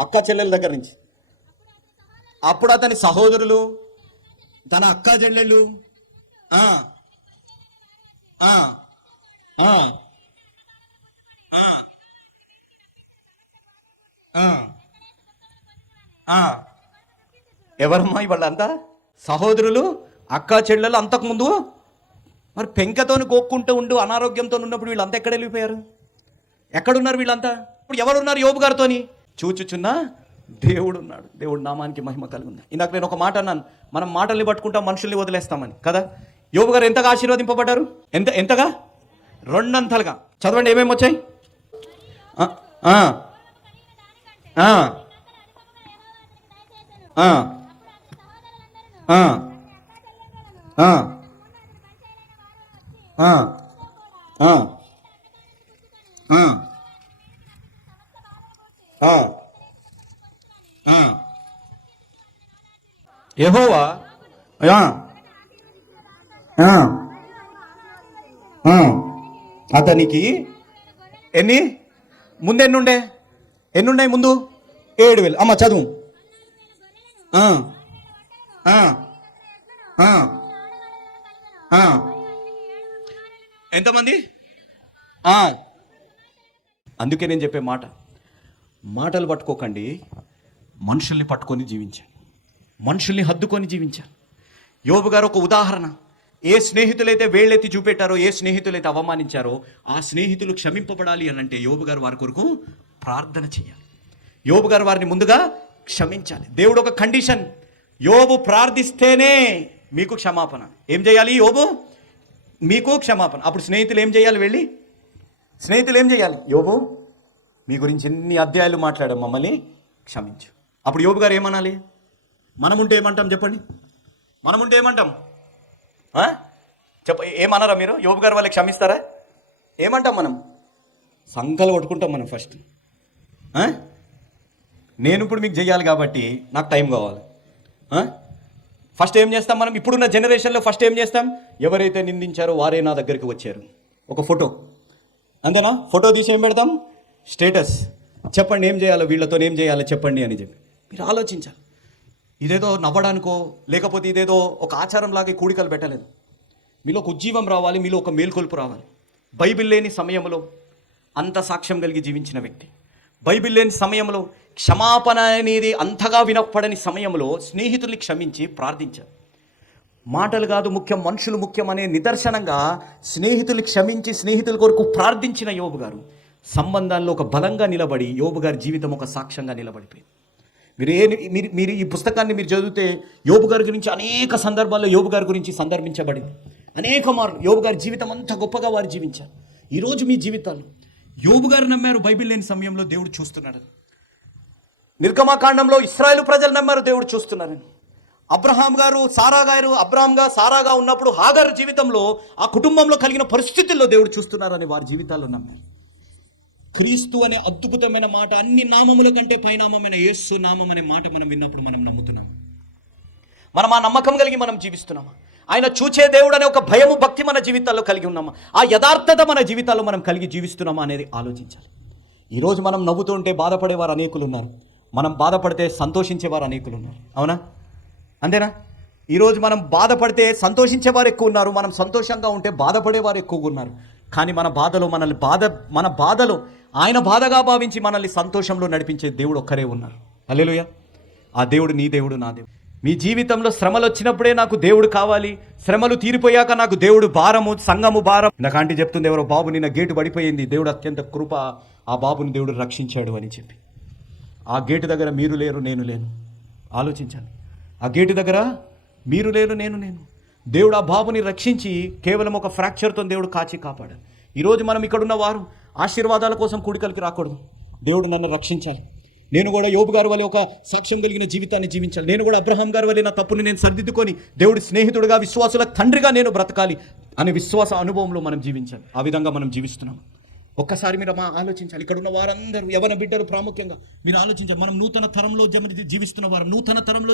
అక్క చెల్లెల దగ్గర నుంచి, అప్పుడు అతని సహోదరులు, తన అక్క చెల్లెళ్ళు, ఎవరమ్మా వాళ్ళంతా? సహోదరులు, అక్క చెల్లెలు. అంతకుముందు మరి పెంకతోని కోక్కుంటూ ఉండు అనారోగ్యంతో ఉన్నప్పుడు వీళ్ళంతా ఎక్కడ వెళ్ళిపోయారు? ఎక్కడున్నారు వీళ్ళంతా? ఇప్పుడు ఎవరున్నారు యోబు గారితోని? చూచుచున్నా దేవుడు ఉన్నాడు. దేవుడు నామానికి మహిమ కలుగుంది. ఇందాక నేను ఒక మాట అన్నాను, మనం మాటల్ని పట్టుకుంటాం, మనుషుల్ని వదిలేస్తామని కదా. యోబు గారు ఎంతగా ఆశీర్వదింపబడ్డారు? ఎంతగా? రెండంతలుగా. చదవండి ఏమేమి వచ్చాయి. యెహోవా అతనికి ఎన్నున్నాయి ముందు 7,000. అమ్మ చదువు. ఎంతమంది? అందుకే నేను చెప్పే మాటలు పట్టుకోకండి, మనుషుల్ని పట్టుకొని జీవించాలి, మనుషుల్ని హద్దుకొని జీవించాలి. యోబు గారు ఒక ఉదాహరణ. ఏ స్నేహితులైతే వేళ్ళెత్తి చూపెట్టారో, ఏ స్నేహితులైతే అవమానించారో, ఆ స్నేహితులు క్షమింపబడాలి అని అంటే యోబు గారు వారి కొరకు ప్రార్థన చేయాలి. యోబు గారు వారిని ముందుగా క్షమించాలి. దేవుడు ఒక కండిషన్, యోబు ప్రార్థిస్తేనే మీకు క్షమాపణ. ఏం చేయాలి? యోబు మీకు క్షమాపణ. అప్పుడు స్నేహితులు ఏం చేయాలి? స్నేహితులు ఏం చేయాలి? యోబు మీ గురించి ఎన్ని అధ్యాయాలు మాట్లాడాం, మమ్మల్ని క్షమించు. అప్పుడు యోబు గారు ఏమనాలి? మనముంటే ఏమంటాం చెప్పండి? మనముంటే ఏమంటాం? ఏమన్నారా మీరు? యోబు గారు వాళ్ళకి క్షమిస్తారా? ఏమంటాం? మనం సంకలు కొట్టుకుంటాం. మనం నేను ఇప్పుడు మీకు చెయ్యాలి కాబట్టి నాకు టైం కావాలి. ఫస్ట్ ఏం చేస్తాం మనం? ఇప్పుడున్న జనరేషన్లో ఫస్ట్ ఏం చేస్తాం? ఎవరైతే నిందించారో వారే నా దగ్గరికి వచ్చారు, ఒక ఫోటో, అంతేనా? ఫోటో తీసి ఏం పెడతాం? స్టేటస్. చెప్పండి ఏం చేయాలో, వీళ్ళతో ఏం చేయాలో చెప్పండి అని చెప్పి. మీరు ఆలోచించాలి. ఇదేదో నవ్వడానికో లేకపోతే ఇదేదో ఒక ఆచారంలాగా కూడికలు పెట్టలేదు. మీలో ఒక ఉజ్జీవం రావాలి, మీలో ఒక మేల్కొల్పు రావాలి. బైబిల్ లేని సమయంలో అంత సాక్ష్యం కలిగి జీవించిన వ్యక్తి, బైబిల్ లేని సమయంలో క్షమాపణ అనేది అంతగా వినపడని సమయంలో స్నేహితుల్ని క్షమించి ప్రార్థించారు. మాటలు కాదు ముఖ్యం, మనుషులు ముఖ్యం అనే నిదర్శనంగా స్నేహితులు క్షమించి స్నేహితుల కొరకు ప్రార్థించిన యోబు గారు సంబంధాల్లో ఒక బలంగా నిలబడి యోబు గారి జీవితం ఒక సాక్ష్యంగా నిలబడిపోయింది. మీరు ఈ పుస్తకాన్ని మీరు చదివితే యోబు గారి గురించి అనేక సందర్భాల్లో యోబు గారి గురించి సందర్భించబడింది. అనేక మార్లు యోబు గారి జీవితం అంత గొప్పగా వారు జీవించారు. ఈరోజు మీ జీవితాలు యోబు గారు నమ్మారు, బైబిల్ లేని సమయంలో దేవుడు చూస్తున్నాడు. నిర్గమకాండంలో ఇశ్రాయేలు ప్రజలు నమ్మారు, దేవుడు చూస్తున్నారని. అబ్రహాం గారు సారాగా ఉన్నప్పుడు హాగర్ జీవితంలో ఆ కుటుంబంలో కలిగిన పరిస్థితుల్లో దేవుడు చూస్తున్నారని వారి జీవితాల్లో నమ్మారు. క్రీస్తు అనే అద్భుతమైన మాట, అన్ని నామముల కంటే పైనామమైన యేసు నామం అనే మాట మనం విన్నప్పుడు మనం నమ్ముతున్నాము. మనం ఆ నమ్మకం కలిగి మనం జీవిస్తున్నాము. ఆయన చూచే దేవుడు అనే ఒక భయము భక్తి మన జీవితాల్లో కలిగి ఉన్నామా, ఆ యథార్థత మన జీవితాల్లో మనం కలిగి జీవిస్తున్నామా అనేది ఆలోచించాలి. ఈరోజు మనం నవ్వుతుంటే బాధపడేవారు అనేకులు ఉన్నారు, మనం బాధపడితే సంతోషించేవారు అనేకులు ఉన్నారు. అవునా? అంతేనా? ఈరోజు మనం బాధపడితే సంతోషించేవారు ఎక్కువ ఉన్నారు, మనం సంతోషంగా ఉంటే బాధపడేవారు ఎక్కువగా ఉన్నారు. కానీ మన బాధలో ఆయన బాధగా భావించి మనల్ని సంతోషంలో నడిపించే దేవుడు ఒక్కరే ఉన్నారు. హల్లెలూయా. ఆ దేవుడు నీ దేవుడు, నా దేవుడు. మీ జీవితంలో శ్రమలు వచ్చినప్పుడే నాకు దేవుడు కావాలి, శ్రమలు తీరిపోయాక నాకు దేవుడు భారము, సంఘము భారం. నాకు ఆంటీ చెప్తుంది, ఎవరో బాబు నిన్న గేటు పడిపోయింది, దేవుడు అత్యంత కృప, ఆ బాబుని దేవుడు రక్షించాడు అని చెప్పి. ఆ గేటు దగ్గర మీరు లేరు, నేను లేను. ఆలోచించాలి. ఆ గేటు దగ్గర మీరు లేరు, నేను దేవుడు ఆ బాబుని రక్షించి కేవలం ఒక ఫ్రాక్చర్తో దేవుడు కాచి కాపాడు. ఈరోజు మనం ఇక్కడున్న వారు ఆశీర్వాదాల కోసం కూడికలకి రాకూడదు. దేవుడు నన్ను రక్షించాలి, నేను కూడా యోబు గారి వల్ల ఒక సాక్ష్యం కలిగిన జీవితాన్ని జీవించాలి, నేను కూడా అబ్రహాం గారి వల్ల నా తప్పుని నేను సరిదిద్దుకొని దేవుడి స్నేహితుడిగా, విశ్వాసుల తండ్రిగా నేను బ్రతకాలి అనే విశ్వాస అనుభవంలో మనం జీవించాలి. ఆ విధంగా మనం జీవిస్తున్నాం. ఒక్కసారి మీరు ఆలోచించాలి. ఇక్కడ ఉన్న వారందరూ యవన బిడ్డలు ప్రాముఖ్యంగా మీరు ఆలోచించాలి. మనం నూతన తరంలో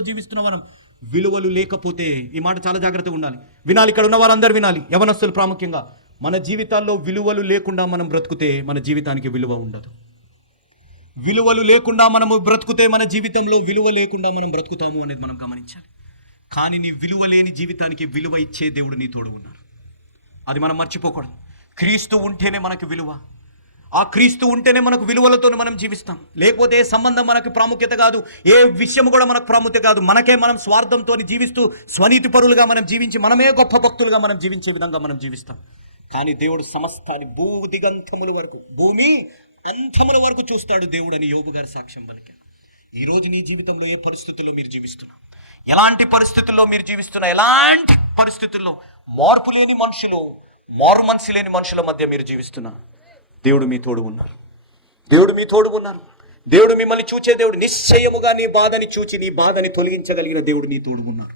జీవిస్తున్న వారం విలువలు లేకపోతే, ఈ మాట చాలా జాగ్రత్తగా ఉండాలి, వినాలి. ఇక్కడ ఉన్న వారందరూ వినాలి, యవనస్తులు ప్రాముఖ్యంగా. మన జీవితాల్లో విలువలు లేకుండా మనం బ్రతుకుతే మన జీవితానికి విలువ ఉండదు. విలువలు లేకుండా మనము బ్రతుకుతే మన జీవితంలో విలువ లేకుండా మనం బ్రతుకుతాము అనేది మనం గమనించాలి. కానీ నీ విలువ లేని జీవితానికి విలువ ఇచ్చే దేవుడు నీ తోడు ఉన్నాడు. అది మనం మర్చిపోకూడదు. క్రీస్తు ఉంటేనే మనకు విలువ, ఆ క్రీస్తు ఉంటేనే మనకు విలువలతో మనం జీవిస్తాం. లేకపోతే ఏ సంబంధం మనకు ప్రాముఖ్యత కాదు, ఏ విషయం కూడా మనకు ప్రాముఖ్యత కాదు. మనకే మనం స్వార్థంతో జీవిస్తూ స్వనీతి పరులుగా మనం జీవించి మనమే గొప్ప భక్తులుగా మనం జీవించే విధంగా మనం జీవిస్తాం. కానీ దేవుడు సమస్తాన్ని భూమి అంతముల వరకు చూస్తాడు దేవుడు అని యోబు గారి సాక్ష్యం పలికారు. ఈరోజు నీ జీవితంలో ఏ పరిస్థితుల్లో మీరు జీవిస్తున్నా, ఎలాంటి పరిస్థితుల్లో మీరు జీవిస్తున్నా, ఎలాంటి పరిస్థితుల్లో మార్పు లేని మనుషులు, మారు మనసు లేని మనుషుల మధ్య మీరు జీవిస్తున్నా, దేవుడు మీ తోడు ఉన్నారు. దేవుడు మిమ్మల్ని చూచే దేవుడు. నిశ్చయముగా నీ బాధని చూచి నీ బాధని తొలగించగలిగిన దేవుడు నీ తోడు ఉన్నారు.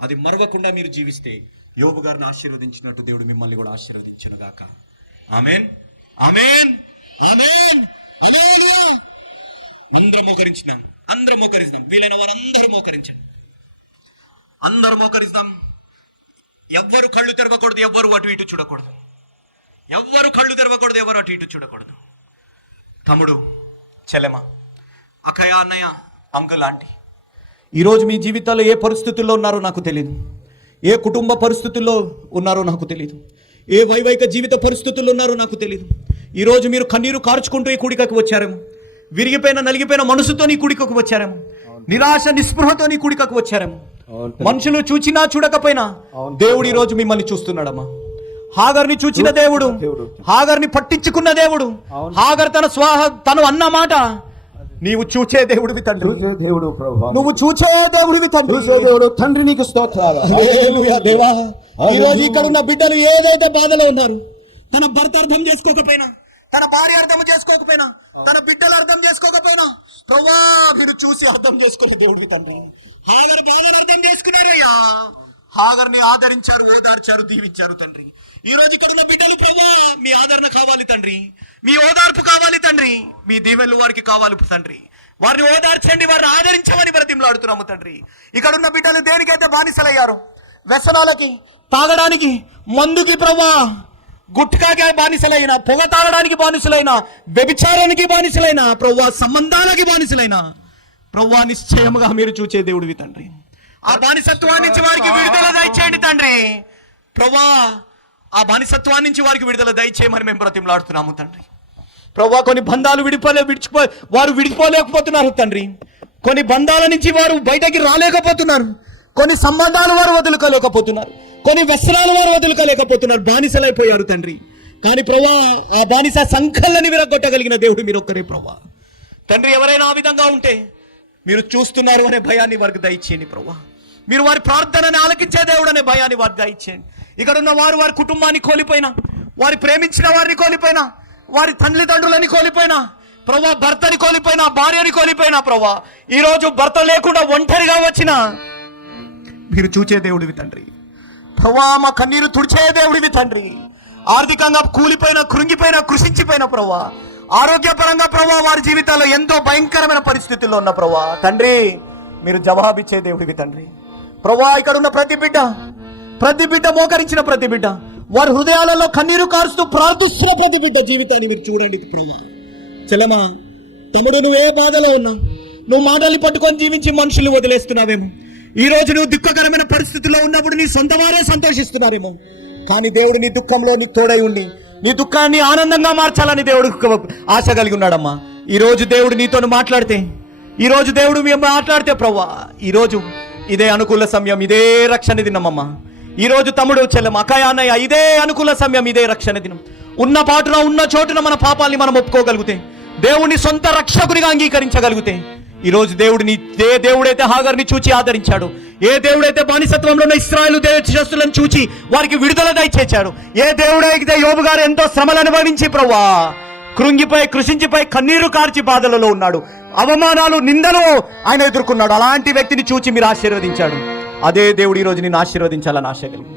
అది మరవకుండా మీరు జీవిస్తే యోబు గారిని ఆశీర్వదించినట్టు దేవుడు మిమ్మల్ని కూడా ఆశీర్వదించునుగాక. ఆమేన్, ఆమేన్, ఆమేన్, హల్లెలూయా. అందరం మోకరిస్తాం. వీలైన వారందరూ మోకరించండి. అందరూ మోకరిస్తాం. ఎవ్వరు కళ్ళు తెరవకూడదు, ఎవ్వరు అటు ఇటు చూడకూడదు. తమ్ముడు, చెల్లెమ, అక్కయ్య, అన్నయ్య, అంకుల్, ఆంటీ, ఈరోజు మీ జీవితాల్లో ఏ పరిస్థితుల్లో ఉన్నారో నాకు తెలియదు, ఏ కుటుంబ పరిస్థితుల్లో ఉన్నారో నాకు తెలియదు, ఏ వైవాహిక జీవిత పరిస్థితుల్లో ఉన్నారో నాకు తెలియదు. ఈరోజు మీరు కన్నీరు కార్చుకుంటూ ఈ కూడికకు వచ్చారేమో, విరిగిపోయిన నలిగిపోయిన మనసుతో నీ కూడికకు వచ్చారేమో, నిరాశ నిస్పృహతో నీ కూడికకు వచ్చారేమో. మనుషులు చూచినా చూడకపోయినా దేవుడు ఈరోజు మిమ్మల్ని చూస్తున్నాడమ్మా. హాగర్ని చూచిన దేవుడు, హాగర్ని పట్టించుకున్న దేవుడు, హాగర్ తను అన్న మాట, నీవు చూచే దేవుడివి తండ్రి, నువ్వు చూచే దేవుడివి తండ్రి, నీకు స్తోత్రాలు. హల్లెలూయా. దేవా, ఈరోజు ఇక్కడ ఉన్న బిడ్డలు ఏదైతే బాధలో ఉన్నారు, తన భర్త అర్థం చేసుకోకపోయినా, తన భార్య అర్థం చేసుకోకపోయినా, తన బిడ్డలు అర్థం చేసుకోకపోయినా, ప్రభువా మీరు చూసి అర్థం చేసుకున్న దేవుడివి తండ్రి. హాగర్ బాధను అర్థం చేసుకున్నారయ్యా, హాగర్ని ఆదరించారు, ఓదార్చారు, దీవించారు తండ్రి. ఈ రోజు ఇక్కడ ఉన్న బిడ్డలు ప్రభువా మీ ఆదరణ కావాలి తండ్రి, మీ ఓదార్పు కావాలి తండ్రి, మీ దీవెనలు వారికి కావాలి తండ్రి. వారిని ఓదార్చండి, వారిని ఆదరించమని బ్రతిమలాడుతున్నాము తండ్రి. ఇక్కడ ఉన్న బిడ్డలు దేనికైతే బానిసలయ్యారు, వ్యసనాలకి, తాగడానికి, మందుకి ప్రభువా, గుట్కాకి బానిసలైన, పొగ తాగడానికి బానిసలైన, వ్యభిచారానికి బానిసలైన, ప్రభువా సంబంధాలకి బానిసలైన, ప్రభువా నిశ్చయముగా మీరు చూచే దేవుడివి తండ్రి. ఆ బానిసత్వాన్ని నుంచి వారికి విడుదల దయచేయండి తండ్రి. ప్రభువా ఆ బానిసత్వాన్ని నుంచి వారికి విడుదల దయచేయమని మేము బ్రతిమలాడుతున్నాము తండ్రి. ప్రభువా కొన్ని బంధాలు వారు విడిపోలేకపోతున్నారు తండ్రి. కొన్ని బంధాల నుంచి వారు బయటకి రాలేకపోతున్నారు. కొన్ని సంబంధాలు వారు వదులుకోలేకపోతున్నారు. కొన్ని వ్యసనాలు వారు వదులుకోలేకపోతున్నారు. బానిసలైపోయారు తండ్రి. కానీ ప్రభువా ఆ బానిస సంఖ్యలని విరగొట్టగలిగిన దేవుడు మీరు ఒక్కరే ప్రభువా. తండ్రి ఎవరైనా ఆ విధంగా ఉంటే మీరు చూస్తున్నారు అనే భయాన్ని వారికి దయచేయండి ప్రభువా. మీరు వారి ప్రార్థనని ఆలకించే దేవుడు అనే భయాన్ని వారికి దయచేయండి. ఇక్కడ ఉన్న వారు వారి కుటుంబాన్ని కోల్పోయినా, వారి ప్రేమించిన వారిని కోల్పోయినా, వారి తల్లిదండ్రులని కోల్పోయినా, ప్రభువా భర్తని కోల్పోయినా, భార్యని కోల్పోయినా, ప్రభువా ఈరోజు భర్త లేకుండా ఒంటరిగా వచ్చిన మీరు చూచే దేవుడివి తండ్రి. ప్రభువా మా కన్నీరు తుడిచే దేవుడివి తండ్రి. ఆర్థికంగా కూలిపోయినా, కృంగిపోయినా, కృషించిపోయినా ప్రభువా, ఆరోగ్యపరంగా ప్రభువా వారి జీవితాల్లో ఎంతో భయంకరమైన పరిస్థితుల్లో ఉన్న ప్రభువా తండ్రి మీరు జవాబిచ్చే దేవుడివి తండ్రి. ప్రభువా ఇక్కడ ఉన్న ప్రతి బిడ్డ మోకరించిన ప్రతి బిడ్డ, వారి హృదయాలలో కన్నీరు కారుస్తూ ప్రార్థిస్తున్న ప్రతి బిడ్డ జీవితాన్ని మీరు చూడండి ప్రభువా. చెల్లమా తమ్ముడు, నువ్వే బాధలో ఉన్నా, నువ్వు మాటల్ని పట్టుకొని జీవించి మనుషులు వదిలేస్తున్నావేమో. ఈ రోజు నువ్వు దుఃఖకరమైన పరిస్థితుల్లో ఉన్నప్పుడు నీ సొంత వారే సంతోషిస్తున్నారేమో. కానీ దేవుడు నీ దుఃఖంలో నీకు తోడై ఉండి నీ దుఃఖాన్ని ఆనందంగా మార్చాలని దేవుడు ఆశ కలిగి ఉన్నాడమ్మా. ఈరోజు దేవుడు నీతో మాట్లాడితే, ఈరోజు దేవుడు మేము మాట్లాడితే ప్రభువా ఈరోజు ఇదే అనుకూల సమయం, ఇదే రక్షణ దినమమ్మా. ఈరోజు తమ్ముడు చెల్లెమ్మ అక్కయ్య అన్నయ్య ఇదే అనుకూల సమయం, ఇదే రక్షణ దినం. ఉన్న పాటున ఉన్న చోటున మన పాపాలని మనం ఒప్పుకోగలిగితే, దేవుని సొంత రక్షకునిగా అంగీకరించగలిగితే, ఈరోజు దేవుడిని ఏ దేవుడైతే హాగర్ని చూచి ఆదరించాడు, ఏ దేవుడైతే బానిసత్వంలో ఉన్న ఇశ్రాయేలు దేశస్తులను చూచి వారికి విడుదల దయచేశాడు, ఏ దేవుడైతే యోబు గారు ఎంతో శ్రమలు అనుభవించి ప్రభువా కృంగిపోయి కృషించిపోయి కన్నీరు కార్చి బాధలలో ఉన్నాడు, అవమానాలు నిందలు ఆయన ఎదుర్కొన్నాడు, అలాంటి వ్యక్తిని చూచి మీరు ఆశీర్వదించాడు. అదే దేవుడు ఈరోజు నిన్ను ఆశీర్వదించాలని ఆశ కలిగి.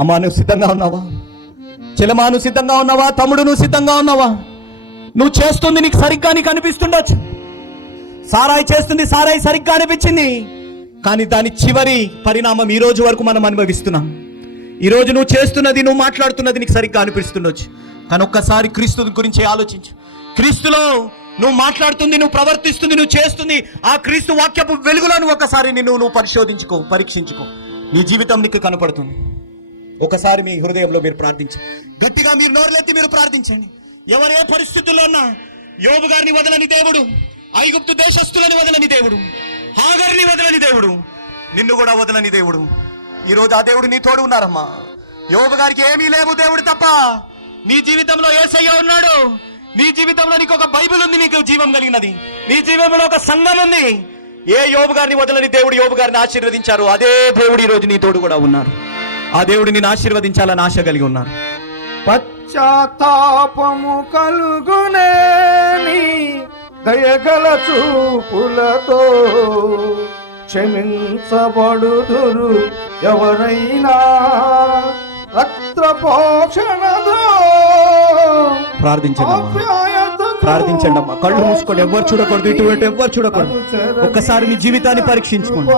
అమ్మా నువ్వు సిద్ధంగా ఉన్నావా? చెలమా నువ్వు సిద్ధంగా ఉన్నావా? తమ్ముడు నువ్వు సిద్ధంగా ఉన్నావా? నువ్వు చేస్తుంది నీకు సరిగ్గా నీకు అనిపిస్తుండొచ్చు. సారాయి చేస్తుంది, సారాయి సరిగ్గా అనిపించింది, కానీ దాని చివరి పరిణామం ఈ రోజు వరకు మనం అనుభవిస్తున్నాం. ఈరోజు నువ్వు చేస్తున్నది, నువ్వు మాట్లాడుతున్నది నీకు సరిగ్గా అనిపిస్తుండొచ్చు, కానీ ఒక్కసారి క్రీస్తు గురించి ఆలోచించు. క్రీస్తులో నువ్వు మాట్లాడుతుంది, నువ్వు ప్రవర్తిస్తుంది, నువ్వు చేస్తుంది ఆ క్రీస్తు వాక్యపు వెలుగులో నువ్వు ఒకసారి నువ్వు పరిశోధించుకో, పరీక్షించుకో. నీ జీవితం నీకు కనపడుతుంది. ఒకసారి మీ హృదయంలో మీరు ప్రార్థించండి, గట్టిగా మీరు నోరులెత్తి మీరు ప్రార్థించండి. ఎవరు ఏ పరిస్థితుల్లో ఉన్నా యోబు గారిని వదలని దేవుడు, ఐగుప్తు దేశస్తులని వదలని దేవుడు, హాగర్ని వదలని దేవుడు, నిన్ను కూడా వదలని దేవుడు. ఈరోజు ఆ దేవుడు నీ తోడు ఉన్నారమ్మా. యోబు గారికి ఏమీ లేవు దేవుడు తప్ప. నీ జీవితంలో యేసయ్య ఉన్నాడు. నీ జీవితంలో నీకు ఒక బైబిల్ ఉంది, నీకు జీవం కలిగినది. నీ జీవంలో ఒక సంఘం ఉంది. ఏ యోబు గారిని వదలని దేవుడు యోబు గారిని ఆశీర్వదించారు, అదే దేవుడు ఈరోజు నీ తోడు కూడా ఉన్నారు. ఆ దేవుడు నిన్ను ఆశీర్వదించాలని ఆశ కలిగి ఉన్నారు. పశ్చాత్తాపము కలుగునే నీ దయగల చూపులతో క్షమించబడుదురు ఎవరైనా రక్తపోషణతో. ప్రార్థించండి అమ్మా. కళ్ళు మూసుకోండి, ఎవరు చూడకూడదు, ఇటువంటి ఎవరు చూడకూడదు. ఒక్కసారి నీ జీవితాన్ని పరీక్షించుకోండి.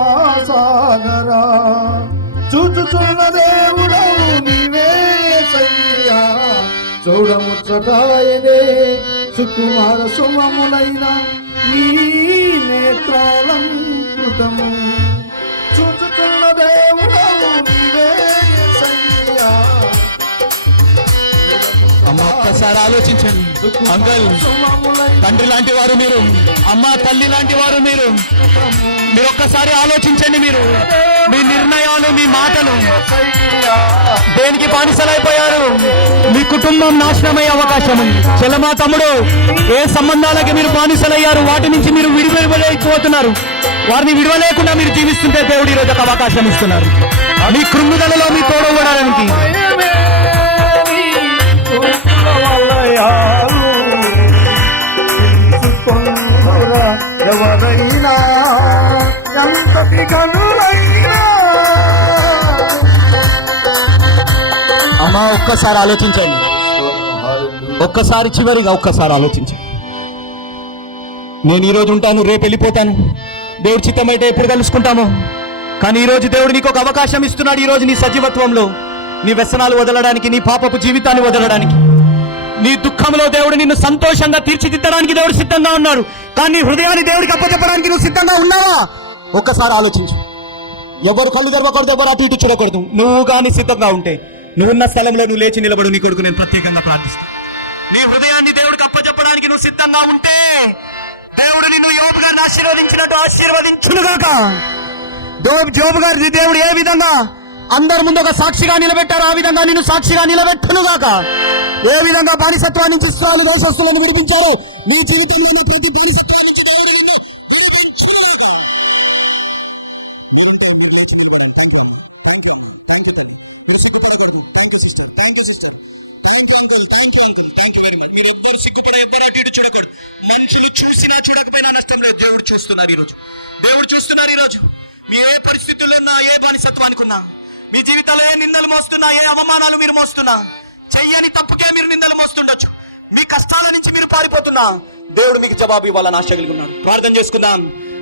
చూచుచున్న దేవుడవు నీవేసయ్యా, చూడముచ్చటాయనే సుకుమార సుమములైన నీ నేత్రాలంకృతము. చూచుచున్న దేవుడవు నీవేసయ్యా. అమ్మ ఒక్కసారి ఆలోచించండి. అంకల్ తండ్రి లాంటి వారు మీరు, అమ్మ తల్లి లాంటి వారు మీరు. మీరు ఒక్కసారి ఆలోచించండి. మీరు మీ నిర్ణయాలు, మీ మాటలు దేనికి బానిసలైపోయారు? మీ కుటుంబం నాశనమయ్యే అవకాశం ఉంది. చెల్లమా తమ్ముడు, ఏ సంబంధాలకి మీరు బానిసలయ్యారు, వాటి నుంచి మీరు విడిపోతున్నారు. వారిని విడవలేకుండా మీరు జీవిస్తుంటే దేవుడు ఈరోజు ఒక అవకాశం ఇస్తున్నారు. మీ కృంగుదలలో మీ తోడవడానికి. ఎవరైనా ఎంతటి కనులైనా. అమ్మా ఒక్కసారి ఆలోచించండి. ఒక్కసారి చివరిగా ఒక్కసారి ఆలోచించండి. నేను ఈరోజు ఉంటాను, రేపు వెళ్ళిపోతాను, దేవుడు చిత్తమైతే ఎప్పుడు కలుసుకుంటాము. కానీ ఈరోజు దేవుడు నీకు ఒక అవకాశం ఇస్తున్నాడు. ఈరోజు నీ సజీవత్వంలో నీ వ్యసనాలు వదలడానికి, నీ పాపపు జీవితాన్ని వదలడానికి, నీ దుఃఖంలో దేవుడు నిన్ను సంతోషంగా తీర్చిదిద్దడానికి దేవుడు సిద్ధంగా ఉన్నాడు. కానీ నీ హృదయాన్ని దేవుడికి అప్పచెప్పడానికి నువ్వు సిద్ధంగా ఉన్నావా? ఒక్కసారి ఆలోచించు. ఎవరు కళ్ళు తెరవకూడదు, ఎవరు అటు ఇటు చూడకూడదు. నువ్వు కానీ సిద్ధంగా ఉంటే నువ్వున్న స్థలంలో నువ్వు లేచి నిలబడు. నీ కొడుకు నేను ప్రత్యేకంగా ప్రార్థిస్తాను. నీ హృదయాన్ని దేవుడికి అప్పచెప్పడానికి నువ్వు సిద్ధంగా ఉంటే దేవుడు నిన్ను యోబు గారిని ఆశీర్వదించినట్టు ఆశీర్వదించునుగాక. యోబు గారిని దేవుడు ఏ విధంగా అందరి ముందు ఒక సాక్షిగా నిలబెట్టారు, ఆ విధంగా నిన్ను సాక్షిగా నిలబెట్టునుగాక. ఏ విధంగా బానిసత్వాన్ని నుంచి ఇశ్రాయేలు దేశస్తులను విడిపించారో నీ జీవితంలో ఉన్న ప్రతి బానిసత్వాన్ని నుంచి దేవుడు నిన్ను విడిపించునుగాక. మీరు ఎవ్వరు సిగ్గుపడ ఎవ్వరు అటు ఇటు చూడకూడదు. మనుషులు చూసినా చూడకపోయినా నష్టం లేదు. దేవుడు చూస్తున్నారు ఈరోజు. దేవుడు చూస్తున్నారు ఈరోజు. మీ ఏ పరిస్థితుల్లో ఉన్నా, ఏ బానిసత్వానికి ఉన్నా, మీ జీవితాల్లో ఏ నిందలు మోస్తున్నా, ఏ అవమానాలు మీరు మోస్తున్నా, చెయ్యని తప్పుకే మీరు నిందలు మోస్తుండొచ్చు, మీ కష్టాల నుంచి మీరు పారిపోతున్నా, దేవుడు మీకు జవాబు ఇవ్వాలని ఆశ కలిగి ఉన్నాడు. ప్రార్థన చేసుకుందాం.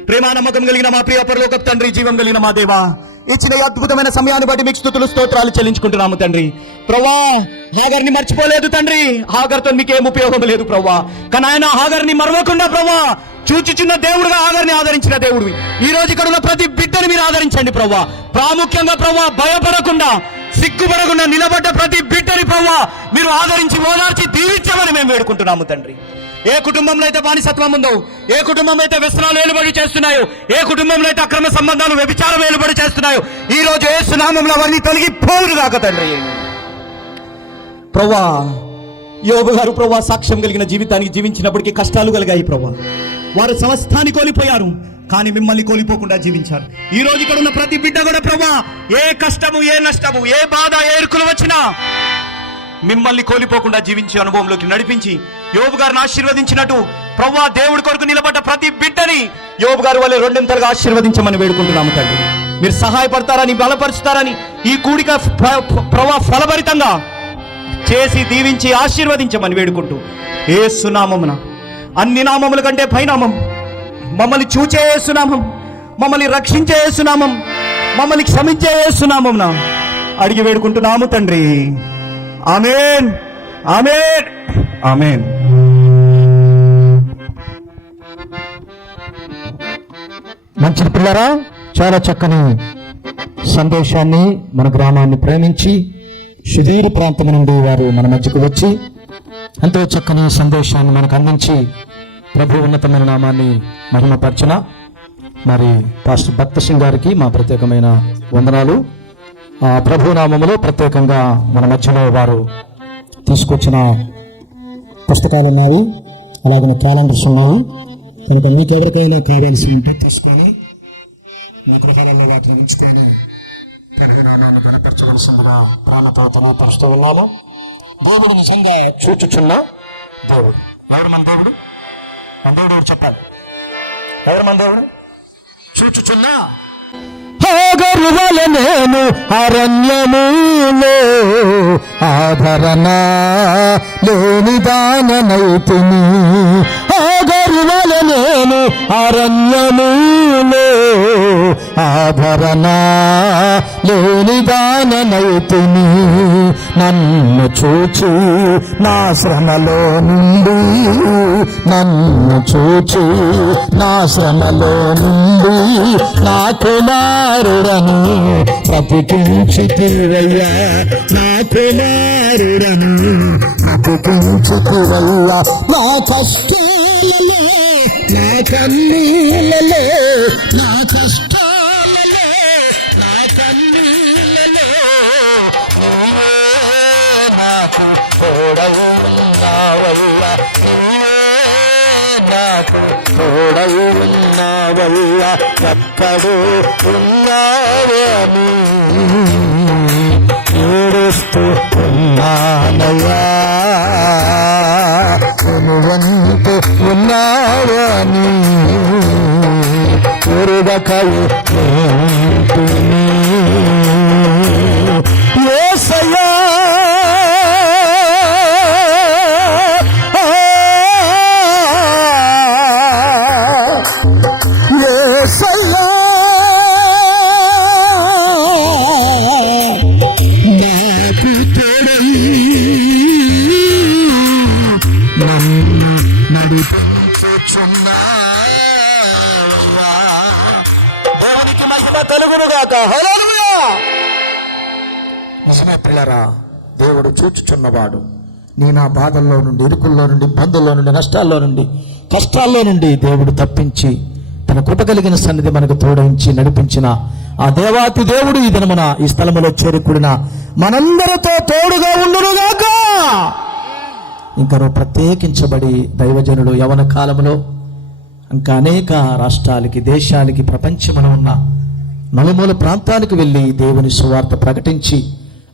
ప్రేమ నమ్మకం కలిగిన మా ప్రియ పరలోకపు తండ్రి, జీవం కలిగిన మా దేవా, ఇచ్చిన ఈ అద్భుతమైన సమయాన్ని బట్టి మీకు స్తుతులు స్తోత్రాలు చెల్లించుకుంటున్నాము తండ్రి. ప్రవ్వా, హాగర్ని మర్చిపోలేదు తండ్రి. హాగర్తో మీకేం ఉపయోగం లేదు ప్రవ్వా. కానీ ఆయన హాగర్ని మరవకుండా ప్రవ్వా, చూచుచున్న దేవుడుగా హాగర్ని ఆదరించిన దేవుడు ఈ రోజు ఇక్కడ ఉన్న ప్రతి బిడ్డని మీరు ఆదరించండి ప్రవ్వా. ప్రాముఖ్యంగా ప్రవ్వా, భయపడకుండా సిగ్గుపడకుండా నిలబడ్డ ప్రతి బిడ్డని ప్రవ్వా మీరు ఆదరించి ఓదార్చి దీవించమని మేము వేడుకుంటున్నాము తండ్రి. ఏ కుటుంబంలో అయితే బానిసత్వం ఉందో, ఏ కుటుంబంలో అయితే వ్యసనాలు ఏలుబడి చేస్తున్నాయో, ఏ కుటుంబంలో అయితే అక్రమ సంబంధాలు వ్యభిచారం ఏలుబడి చేస్తున్నాయో, ఈ రోజు యేసు నామములో అవన్నీ తొలగిపోవునుగాక తండ్రి. ప్రవ్వా, యోబు గారు ప్రవ్వా సాక్ష్యం కలిగిన జీవితానికి జీవించినప్పటికీ కష్టాలు కలిగాయి ప్రవ్వా. వారు సమస్తాన్ని కోల్పోయారు, కానీ మిమ్మల్ని కోల్పోకుండా జీవించారు. ఈ రోజు ఇక్కడ ఉన్న ప్రతి బిడ్డ కూడా ప్రవ్వా, ఏ కష్టము, ఏ నష్టము, ఏ బాధ, ఏ ఇరుకులు వచ్చినా మిమ్మల్ని కోల్పోకుండా జీవించే అనుభవంలోకి నడిపించి యోబు గారిని ఆశీర్వదించినట్టు ప్రవ్వా, దేవుడి కొరకు నిలబడ్డ ప్రతి బిడ్డని యోబు గారి వల్ల రెండింతలుగా ఆశీర్వదించమని వేడుకుంటున్నాము తండ్రి. మీరు సహాయపడతారని, బలపరుస్తారని ఈ కూడిక ప్రవ్వా ఫలభరితంగా చేసి దీవించి ఆశీర్వదించమని వేడుకుంటూ యేసు నామమున, అన్ని నామముల కంటే పైనామం, మమ్మల్ని చూచే యేసు నామం, మమ్మల్ని రక్షించే యేసు నామం, మమ్మల్ని క్షమించే యేసు నామమున అడిగి వేడుకుంటున్నాము తండ్రి. ఆమేన్, ఆమేన్, ఆమేన్. మంచి పిల్లరా, చాలా చక్కని సందేశాన్ని, మన గ్రామాన్ని ప్రేమించి సుదూర ప్రాంతం నుండి వారు మన మధ్యకు వచ్చి ఎంతో చక్కని సందేశాన్ని మనకు అందించి ప్రభు ఉన్నతమైన నామాన్ని మహిమపరచిన మరి పాస్టర్ భక్త సింగ్ గారికి మా ప్రత్యేకమైన వందనాలు. ఆ ప్రభు నామములో ప్రత్యేకంగా మన మధ్యలో వారు తీసుకొచ్చిన పుస్తకాలు ఉన్నాయి, అలాగే క్యాలెండర్స్ ఉన్నాయి. కనుక మీకు ఎవరికైనా కావాల్సి ఉంటే తీసుకొని మీ గృహాలలో వాటిని ఉంచుకొని పరిహారాన్ని కనపరచవలసిందిగా ప్రాణపాతన పరుస్తూ ఉన్నాము. దేవుడు నిజంగా చూచుచున్న దేవుడు. ఎవరు మన దేవుడు? మన దేవుడు చెప్పాలి. ఎవరు మన దేవుడు? చూచుచున్న హాగరు వలె నేను అరణ్యములో ఆభరణ లేని దాననైతిని. హాగరు వలె నేను అరణ్యములో ఆభరణ లేని దాననైతిని. నన్ను చూచి నా శ్రమలో నుండి, నన్ను చూచి నా శ్రమలో నుండి నా కుమారుడను బ్రతికించితివయ్యా, నా కుమారుడను బ్రతికించితివయ్యా. నా కష్టాలలో, నా కన్నీళ్ళలో, నా కష్టాలలో, నా కన్నీళ్ళలో నాకు తోడై ఉన్నావయ్యా, నాకు తోడై ఉన్నావయ్యా. ఎక్కడో ఉన్నావని ఏడుస్తూ ఉన్నానయ్యా, నువ్వంటూ ఉన్నావని ఎరుగకై యేసయ్యా. దేవునికి మహిమ కలుగునుగాక. హల్లెలూయా. నిజమే పిల్లరా, దేవుడు చూచుచున్నవాడు. నీ నా బాధల్లో నుండి, ఇరుకుల్లో నుండి, ఇబ్బందుల్లో నుండి, నష్టాల్లో నుండి, కష్టాల్లో నుండి దేవుడు తప్పించి తన కృప కలిగిన సన్నిధి మనకు తోడించి నడిపించిన ఆ దేవాతి దేవుడు ఈ దినమున ఈ స్థలములో చేరుకుడిన మనందరితో తోడుగా ఉండునుగాక. ఇంకా ప్రత్యేకించబడి దైవజనుడు యవన కాలంలో ఇంకా అనేక రాష్ట్రాలకి, దేశాలకి, ప్రపంచమున ఉన్న నలుమూల ప్రాంతానికి వెళ్ళి దేవుని సువార్త ప్రకటించి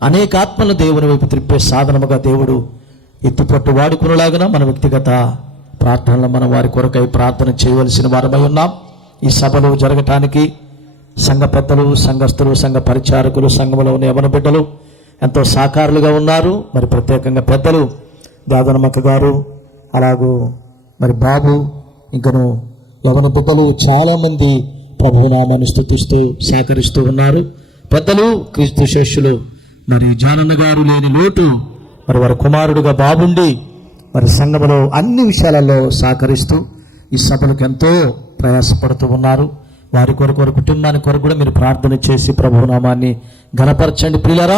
అనేక ఆత్మల దేవుని వైపు త్రిప్పే సాధనముగా దేవుడు ఎత్తుపట్టు వాడుకునేలాగా మన వ్యక్తిగత ప్రార్థనలో మనం వారి కొరకై ప్రార్థన చేయవలసిన వారమై ఉన్నాం. ఈ సభలు జరగటానికి సంఘ పెద్దలు, సంఘస్థులు, సంఘ పరిచారకులు, సంఘములో ఉన్న యవన బిడ్డలు ఎంతో సాకారులుగా ఉన్నారు. మరి ప్రత్యేకంగా పెద్దలు దాదనమ్మక్క గారు, అలాగూ మరి బాబు, ఇంకను యవన బిడ్డలు చాలామంది ప్రభునామాన్ని స్తుతిస్తూ సహకరిస్తూ ఉన్నారు. పెద్దలు క్రీస్తు శిష్యులు మరి జానన్న గారు లేని లోటు మరి వారి కుమారుడుగా బాబుండి మరి సంఘములో అన్ని విషయాలలో సహకరిస్తూ ఈ సభలకు ఎంతో ప్రయాసపడుతూ ఉన్నారు. వారి కొరకు, వారి కుటుంబానికి కొరకు కూడా మీరు ప్రార్థన చేసి ప్రభునామాన్ని ఘనపరచండి ప్రియులారా.